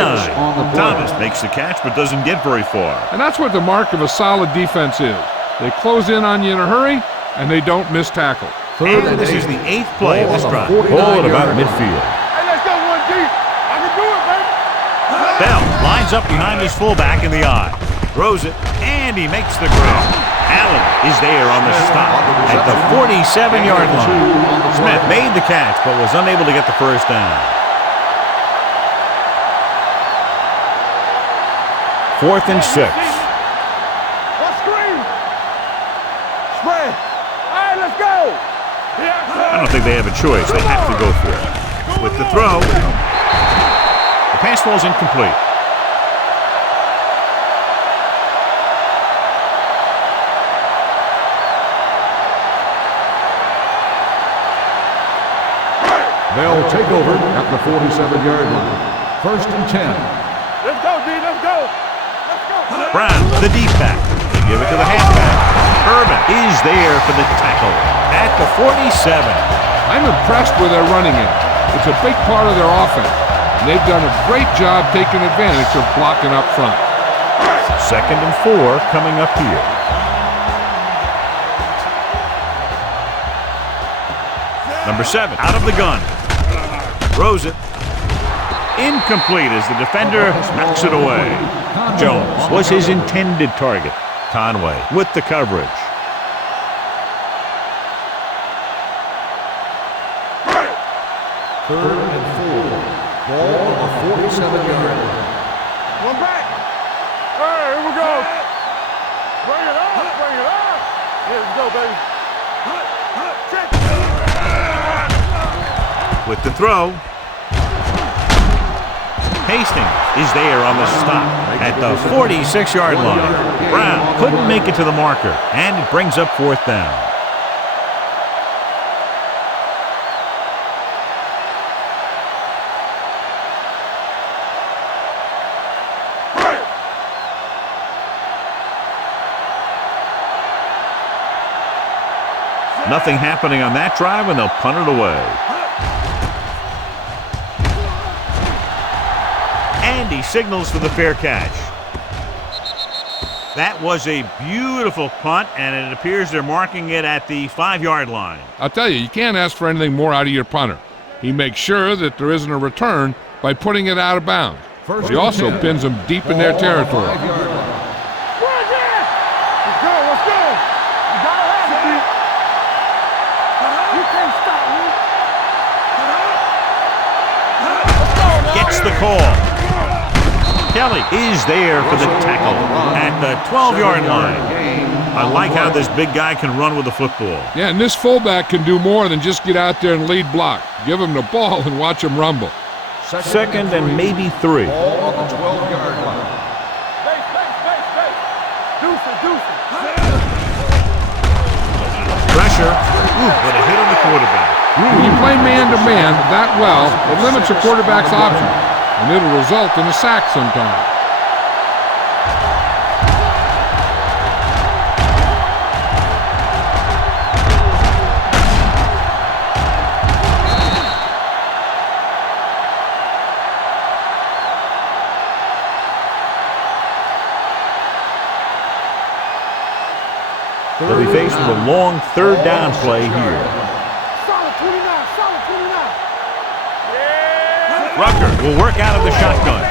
Thomas makes the catch but doesn't get very far. And that's what the mark of a solid defense is. They close in on you in a hurry, and they don't miss tackle. And this is the 8th play of this drive. Ball at about midfield. Hey, let's go one deep. I can do it, baby. Bell lines up behind his fullback in the eye. Throws it, and he makes the grab. Allen is there on the stop at the 47-yard line. Smith made the catch but was unable to get the first down. 4th and 6. Let's screen. Spread. All right, let's go. I don't think they have a choice. They have to go for it. With the throw, the pass falls incomplete. They'll take over at the 47-yard line. 1st and 10. Let's go, D. Let's go. Let's go. Brown, the deep back. They give it to the halfback. Urban is there for the tackle at the 47. I'm impressed with their running game. It's a big part of their offense. And they've done a great job taking advantage of blocking up front. 2nd and 4 coming up here. Number 7 out of the gun. Throws it. Incomplete as the defender knocks it away. Jones was his intended target. Conway with the coverage. Third and 4. Ball on the 47-yard line. One back. All right, here we go. Bring it up. Bring it up. Here we go, baby. Check. With the throw. Hastings is there on the stop at the 46-yard line. Brown couldn't make it to the marker, and it brings up 4th down. Nothing happening on that drive, and they'll punt it away. And he signals for the fair catch. That was a beautiful punt, and it appears they're marking it at the 5-yard line. I'll tell you, you can't ask for anything more out of your punter. He makes sure that there isn't a return by putting it out of bounds. He also pins them deep in their territory. Let's go. Let's go. You gotta have it, D. You can't stop me. Gets the call. Kelly is there for the tackle at the 12-yard line. I like how this big guy can run with the football. Yeah, and this fullback can do more than just get out there and lead block. Give him the ball and watch him rumble. Second and maybe 3. Ball on the 12-yard line. Pressure. What a hit on the quarterback. When you play man-to-man that well, it limits a quarterback's options, and it'll result in a sack sometimes. They'll be faced with a long third down play here. Solid 29, solid 29. Rucker will work out of the shotgun.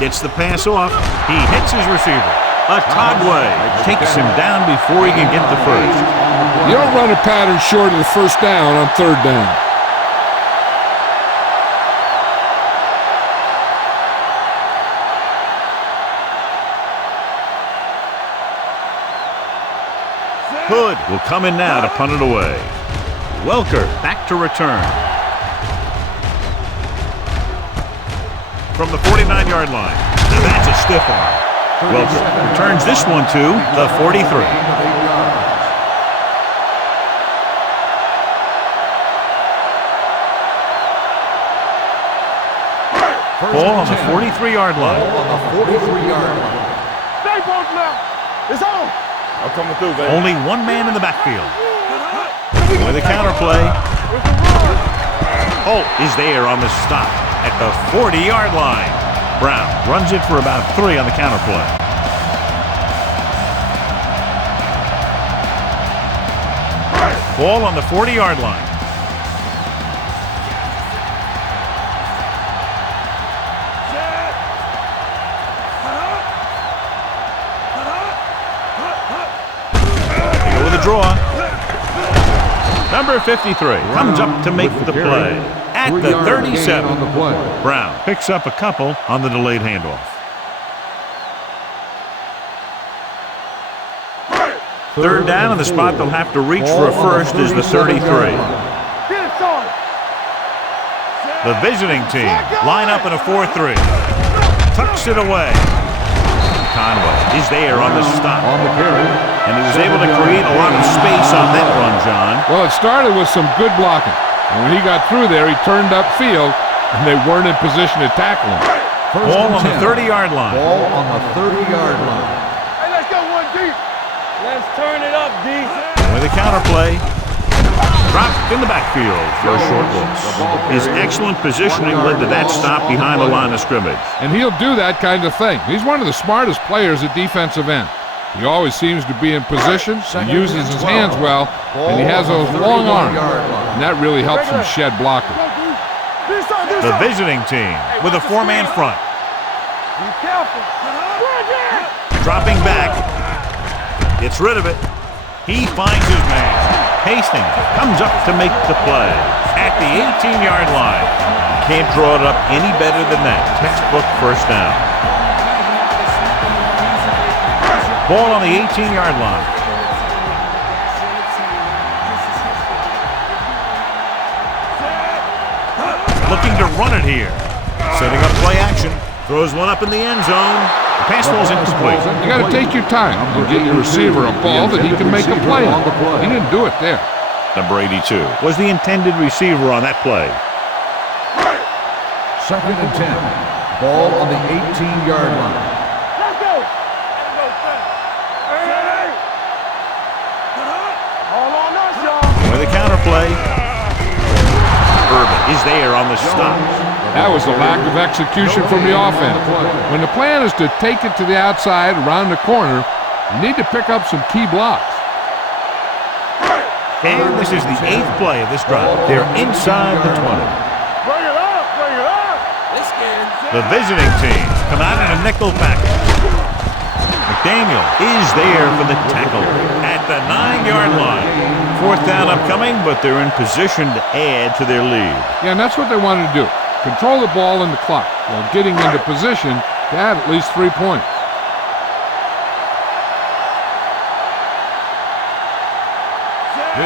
Gets the pass off. He hits his receiver. Otagwe takes him down before he can get the first. You don't run a pattern short of the first down on third down. Hood will come in now to punt it away. Welker back to return. From the 49-yard line. Now that's a stiff arm. Welker returns this one to the 43. Ball on the 43-yard line. Ball on the 43-yard line. Stay both left. It's on. I'm coming through, baby. Only one man in the backfield. With a counterplay. Holt is there on the stop at the 40-yard line. Brown runs it for about 3 on the counterplay. Ball on the 40-yard line. Draw. Number 53 comes up to make the play at the 37. Brown picks up a couple on the delayed handoff. Third down, and the spot they'll have to reach for a first is the 33. The visiting team line up in a 4-3. Tucks it away. Conway is there on the stop. On the carry. And he was able to create a lot of space on that run, John. Well, it started with some good blocking. And when he got through there, he turned upfield, and they weren't in position to tackle him. Ball on the 30-yard line. Ball on the 30-yard line. Hey, let's go one deep. Let's turn it up, D. With a counterplay. Dropped in the backfield for a short loss. His excellent positioning led to that stop behind the line of scrimmage. And he'll do that kind of thing. He's one of the smartest players at defensive end. He always seems to be in position, he uses his hands well, and he has those long arms. And that really helps him shed blocking. The visiting team with a 4-man front. Be careful. Dropping back. Gets rid of it. He finds his man. Hastings comes up to make the play at the 18-yard line. Can't draw it up any better than that. Textbook first down. Ball on the 18-yard line. Looking to run it here. Setting up play action. Throws one up in the end zone. The pass ball's incomplete. You got to take your time and get your receiver a ball that he can make a play on. He didn't do it there. Number 82 was the intended receiver on that play. Second and 10. Ball on the 18-yard line. Let's go. Hey. All on us, y'all. With a counterplay. Urban is there on the stop. That was a lack of execution from the offense. When the plan is to take it to the outside, around the corner, you need to pick up some key blocks. And this is the 8th play of this drive. They're inside the 20. Bring it up, bring it up. Let's get The visiting team come out in a nickel package. McDaniel is there for the tackle at the 9-yard line. 4th down upcoming, but they're in position to add to their lead. Yeah, and that's what they wanted to do. Control the ball and the clock while getting into position to add at least 3 points.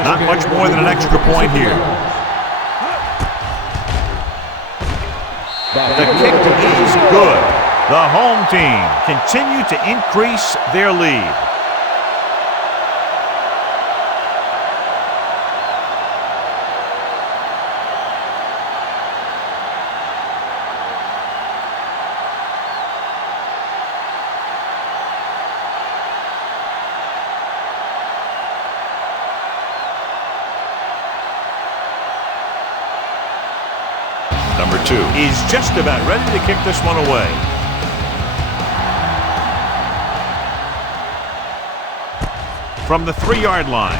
Not much more than an extra point here. The kick is good. The home team continue to increase their lead. Number 2 is just about ready to kick this one away. From the 3-yard line.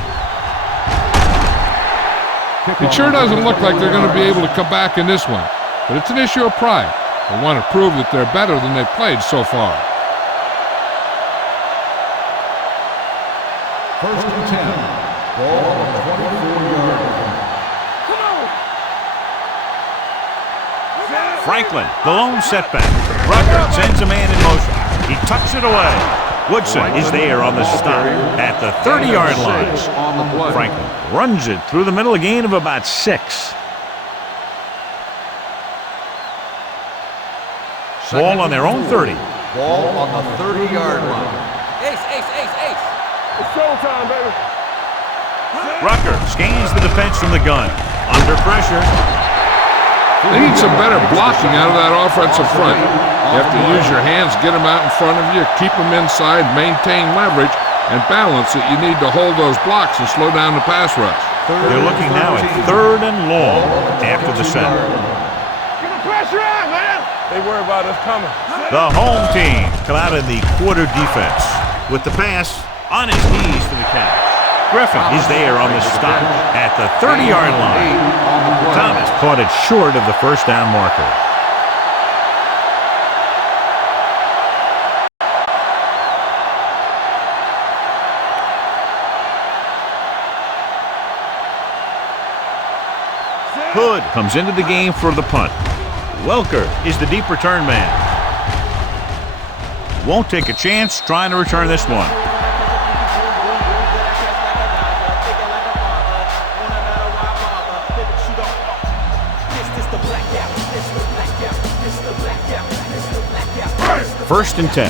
It sure doesn't look like they're going to be able to come back in this one, but it's an issue of pride. They want to prove that they're better than they've played so far. First and 10. Ball on the 24-yard line. Franklin, the lone setback. Rucker sends a man in motion. He tucks it away. Woodson is there on the stop at the 30-yard line. Franklin runs it through the middle, a gain of about 6. Ball on their own 30. Ball on the 30-yard line. Ace, ace, ace, ace. It's showtime, baby. Rucker scans the defense from the gun. Under pressure. They need some better blocking out of that offensive front. You have to use your hands, get them out in front of you, keep them inside, maintain leverage, and balance that you need to hold those blocks and slow down the pass rush. They're looking now at 3rd and long after the center. Get the pressure out, man. They worry about us coming. The home team come out in the quarter defense with the pass on his knees for the catch. Griffin is there on the stop at the 30-yard line. Thomas caught it short of the first down marker. Hood comes into the game for the punt. Welker is the deep return man. Won't take a chance trying to return this one. First and 10.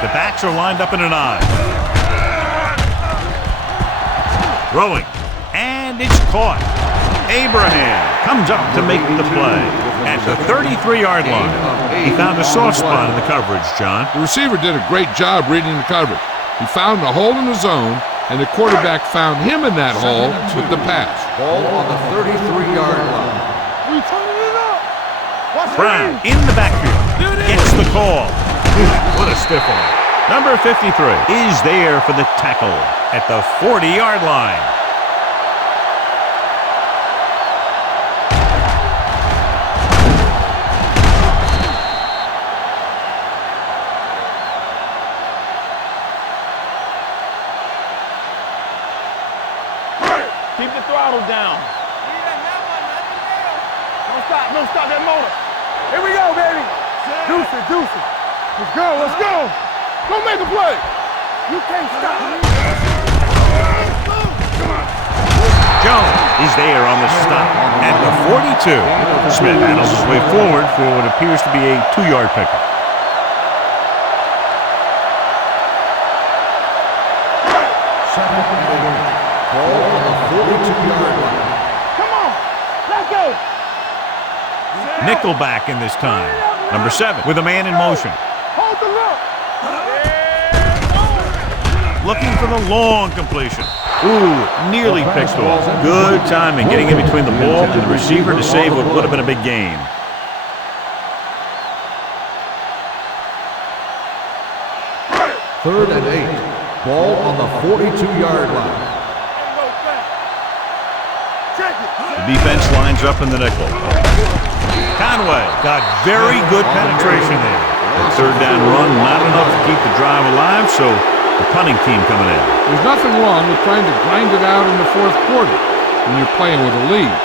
The backs are lined up in an I. Throwing. And it's caught. Abraham comes up to make the play at the 33-yard line. He found a soft spot in the coverage, John. The receiver did a great job reading the coverage. He found a hole in the zone, and the quarterback found him in that hole with the pass. Ball on the 33-yard line. We turning it up. Watch Brown me. in the backfield gets the call. What a stiff one. Number 53 is there for the tackle at the 40-yard line. Keep the throttle down. Don't stop that motor. Here we go, baby. Deuce it, deuce it. Let's go, let's go. Go make a play. You can't stop me. Jones is there on the stop at the 42. Smith handles his way forward for what appears to be a 2-yard pickup. Second and 8. Ball on the 42-yard line. Come on, let's go. Nickelback in this time. Number 7 with a man in motion. Hold the look. Looking for the long completion. Ooh, nearly picked off. Good timing getting in between the ball and the receiver to save what would have been a big gain. Third and 8. Ball on the 42-yard line. The defense lines up in the nickel. Conway got very good penetration there. The third down run, not enough to keep the drive alive, so the punting team coming in. There's nothing wrong with trying to grind it out in the fourth quarter when you're playing with a lead.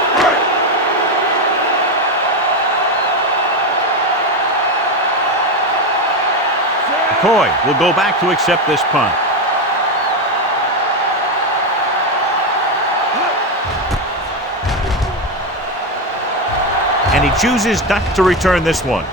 McCoy will go back to accept this punt. And he chooses not to return this one.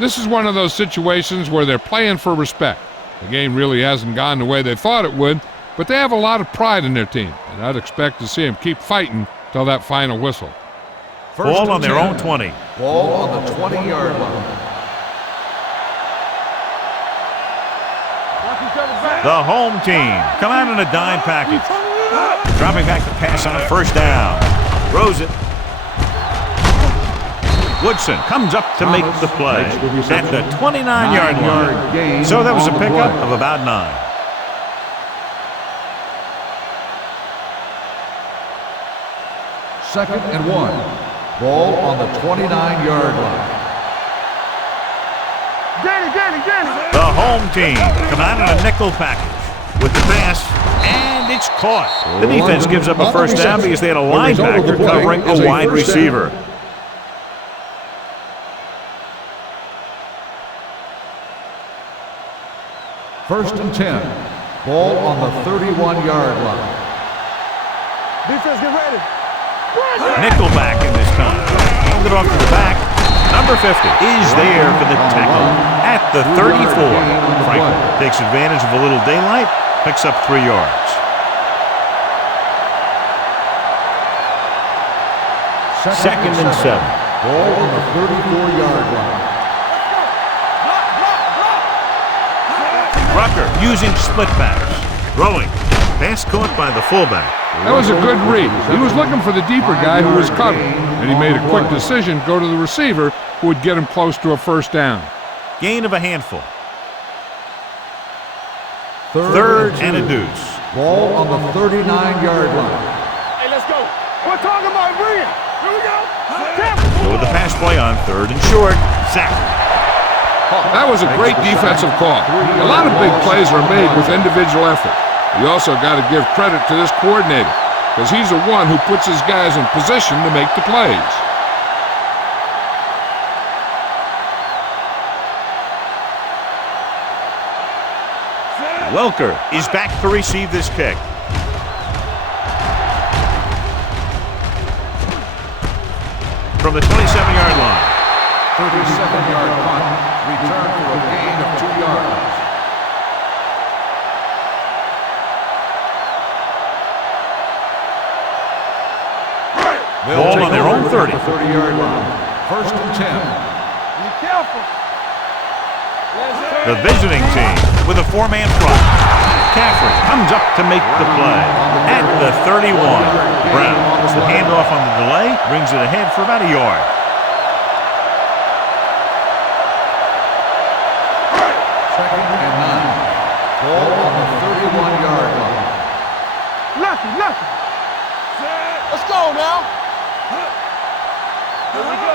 This is one of those situations where they're playing for respect. The game really hasn't gone the way they thought it would, but they have a lot of pride in their team, and I'd expect to see them keep fighting till that final whistle. Ball on their own 20. Ball on the 20-yard line. The home team come out in a dime package. Dropping back to pass on first down. Throws it. Woodson comes up to make the play at the 29-yard line. So that was a pickup of about 9. Second and 1. Ball on the 29-yard line. The home team come out in a nickel package with the pass, and it's caught. The defense gives up a first down because they had a linebacker covering a wide receiver. First and 10. Ball on the 31-yard line. Defense, get ready. Nickelback in this time. Hand it off to the back. Number 50 is there for the tackle at the 34. Franklin takes advantage of a little daylight, picks up 3 yards. Second and 7. Ball on the 34-yard line. Rucker using split pass. Throwing. Pass caught by the fullback. That was a good read. He was looking for the deeper guy who was covered, and he made a quick decision to go to the receiver who would get him close to a first down. Gain of a handful. Third and a deuce. Ball on the 39-yard line. Hey, let's go. We're talking about bring it. Here we go. Go with the pass play on third and short. Sack. That was a great defensive call. A lot of big plays are made with individual effort. You also got to give credit to this coordinator, because he's the one who puts his guys in position to make the plays. Welker is back to receive this kick. From the 27-yard line. 37-yard punt. Return for a gain of 2 yards. Ball on their own 30. 30-yard line. First and 10. Be careful. The visiting team with a 4-man front. Caffrey comes up to make the play at the 31. Brown gets the handoff on the delay, brings it ahead for about a yard. Second and 9. Ball on the 31-yard line. Lucky. Let's go now. Here we go.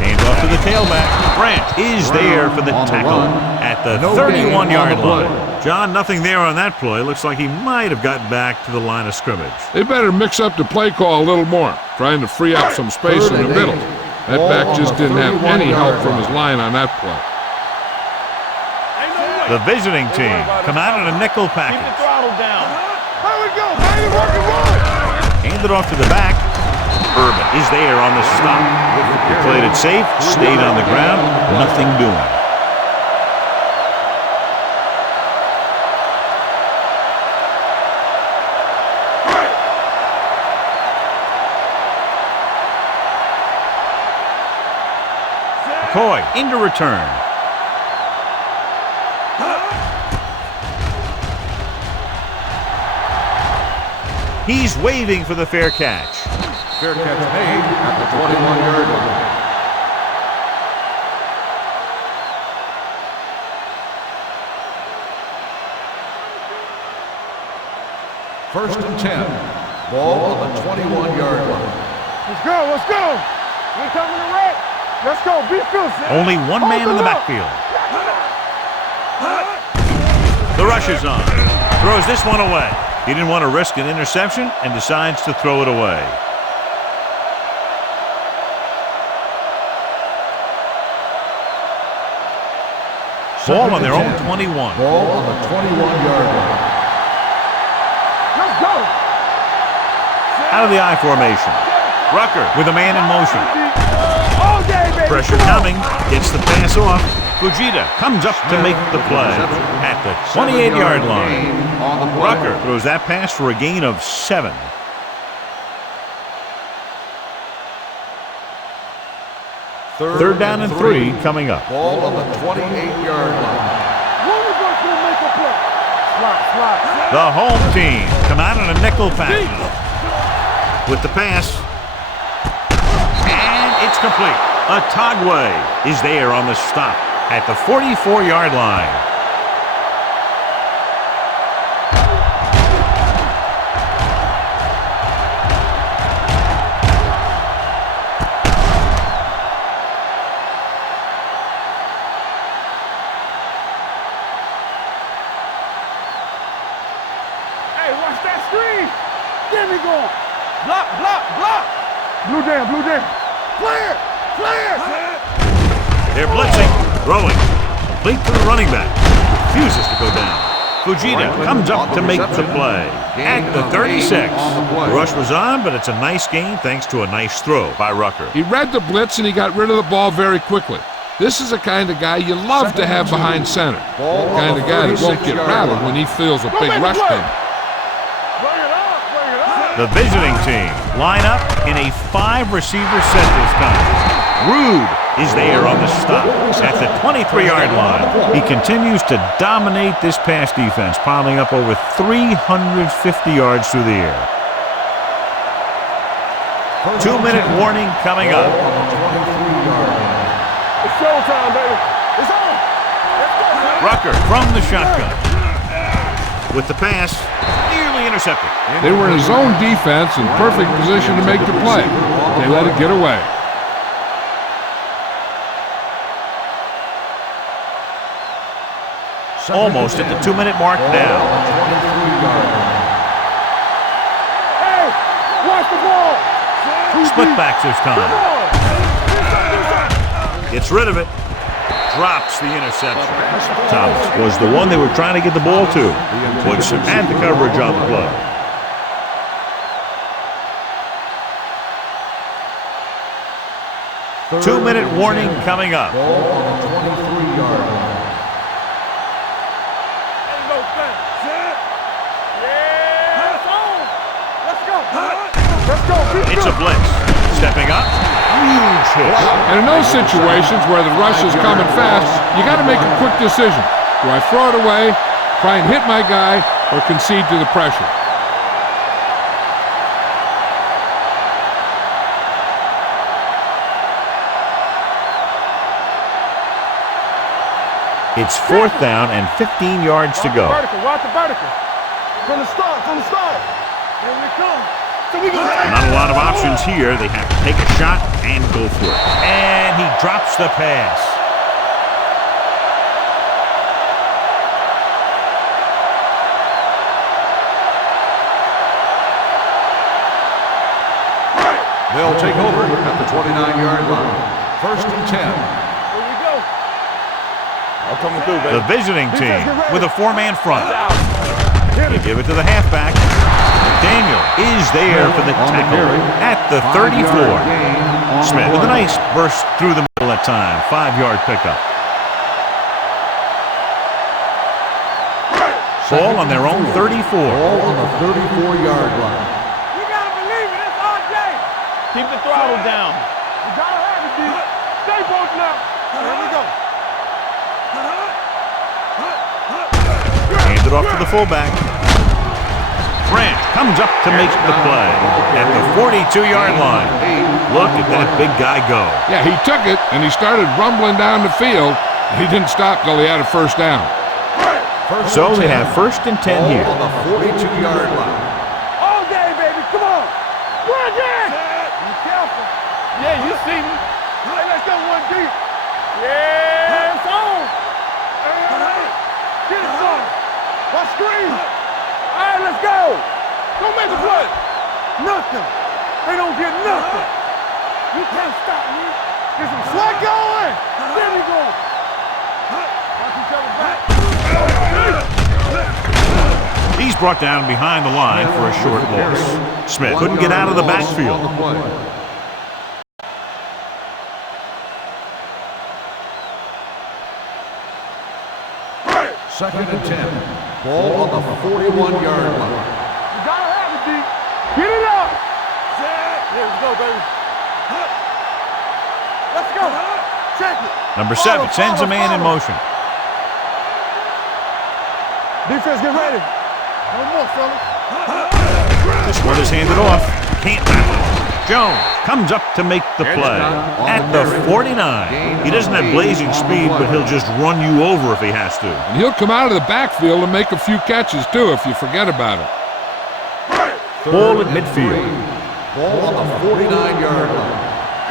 Hand off to the tailback. Branch is there for the tackle at the 31-yard line. John, nothing there on that play. Looks like he might have gotten back to the line of scrimmage. They better mix up the play call a little more, trying to free up some space in the middle. That back just didn't have any help from his line on that play. The visiting team come out in a nickel Keep the package. throttle down. Here we go, baby. Working. Hand it off to the back. Urban is there on the stop. He played it safe, stayed on the ground, nothing doing. McCoy into return. He's waving for the fair catch. Fair catch made at the 21-yard line. First and 10. Ball on the 21-yard line. Let's go. We're coming to wreck. Let's go. Be fierce. Only one man in the backfield. The rush is on. Throws this one away. He didn't want to risk an interception and decides to throw it away. Ball on their own 21. Ball on the 21-yard line. Let's go. Out of the I formation. Rucker with a man in motion. All day, baby. Pressure Come on. coming. Gets the pass off. Fujita comes up to make the play at the 28-yard line. On the play. Rucker throws that pass for a gain of 7. Third down and 3 coming up. Ball on the 28-yard line. One of us will make a play. Slot. The home team come out in a nickel package. With the pass. And it's complete. Atagwe is there on the stop at the 44-yard line. Hey, watch that screen. Get me going. Block. Blue jam. Clear. They're blitzing, throwing, complete to the running back. Refuses to go down. Fujita comes up to make the play at the 36. The rush was on, but it's a nice gain thanks to a nice throw by Rucker. He read the blitz and he got rid of the ball very quickly. This is the kind of guy you love to have behind center. The kind of guy that won't get rattled when he feels a big rush coming. Bring it up. The visiting team line up in a 5-receiver set this time. Rude is there on the stop at the 23-yard line. He continues to dominate this pass defense, piling up over 350 yards through the air. 2-minute warning coming up. It's showtime, baby. It's on. Let's go, man. Rucker from the shotgun. With the pass, nearly intercepted. They were in his own defense in perfect position to make the play. They let it get away. Almost at the 2-minute mark now. Hey, watch the ball. Split backs this time. Gets rid of it. Drops the interception. Thomas was the one they were trying to get the ball to. Woods had the coverage on the play. Two-minute warning coming up. Ball on the 23-yard line. Ain't no thing. Yeah, it's on. Let's go. It's a blitz. Stepping up. Huge hit. And in those situations where the rush is coming fast, you got to make a quick decision. Do I throw it away, try and hit my guy, or concede to the pressure? It's 4th down and 15 yards to go. Watch the vertical. From the start. Here we come. So we gonna Not a lot of options here. They have to take a shot and go for it. And he drops the pass. They'll take over at the 29-yard line. 1st and 10. Here we go. I'm coming through, baby. The visiting team with a 4-man front. Hit They it. give it to the halfback. Daniel is there for the tackle at the 34. Smith with a nice burst through the middle that time. 5-yard pickup. Ball on their own 34. Ball on the 34-yard line. You gotta believe it. It's RJ. Keep the throttle down. You gotta have it, dude. Stay posted up. Here we go. Handed off to the fullback. Branch comes up to make the play at the 42-yard line. Look at that big guy go. Yeah, he took it, and he started rumbling down the field. He didn't stop till he had a first down. So they have 1st and 10 here. Ball on the 42-yard line. All day, baby. Come on. Run again. Be careful. Yeah, you see me. Hey, let's go one deep. Yeah, it's on. Get it, son. Watch screen. All right, let's go. Don't make a play. Nothing. They don't get nothing. You can't stop me. Get some sweat going. There we go. Watch each other He's brought down behind the line for a short loss. Smith couldn't get out of the backfield. Second and 10. Ball on the 41-yard line. You gotta have it, D. Get it up. Here we go, baby. Let's go. Check it. Number 7 sends a man in motion. Defense, get ready. No more, fellas. This one is handed off. Can't tackle. Jones comes up to make the play at the 49. He doesn't have blazing speed, but he'll just run you over if he has to. And he'll come out of the backfield and make a few catches, too, if you forget about it. Ball at midfield. Ball on the 49-yard line.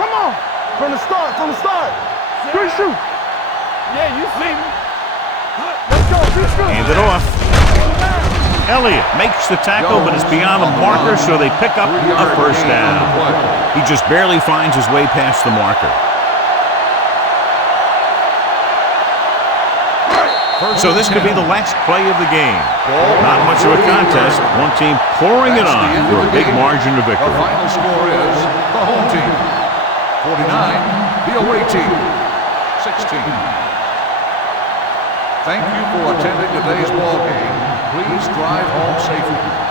Come on. From the start. Good shoot. Yeah, you see me. Let's go. Good shoot. Hand it off. Elliott makes the tackle, but it's beyond the marker, so they pick up a first down. He just barely finds his way past the marker. So this could be the last play of the game. Not much of a contest. One team pouring it on for a big margin of The victory. final score is the home team 49, the away team 16. Thank you for attending today's ball game. Please drive home safely.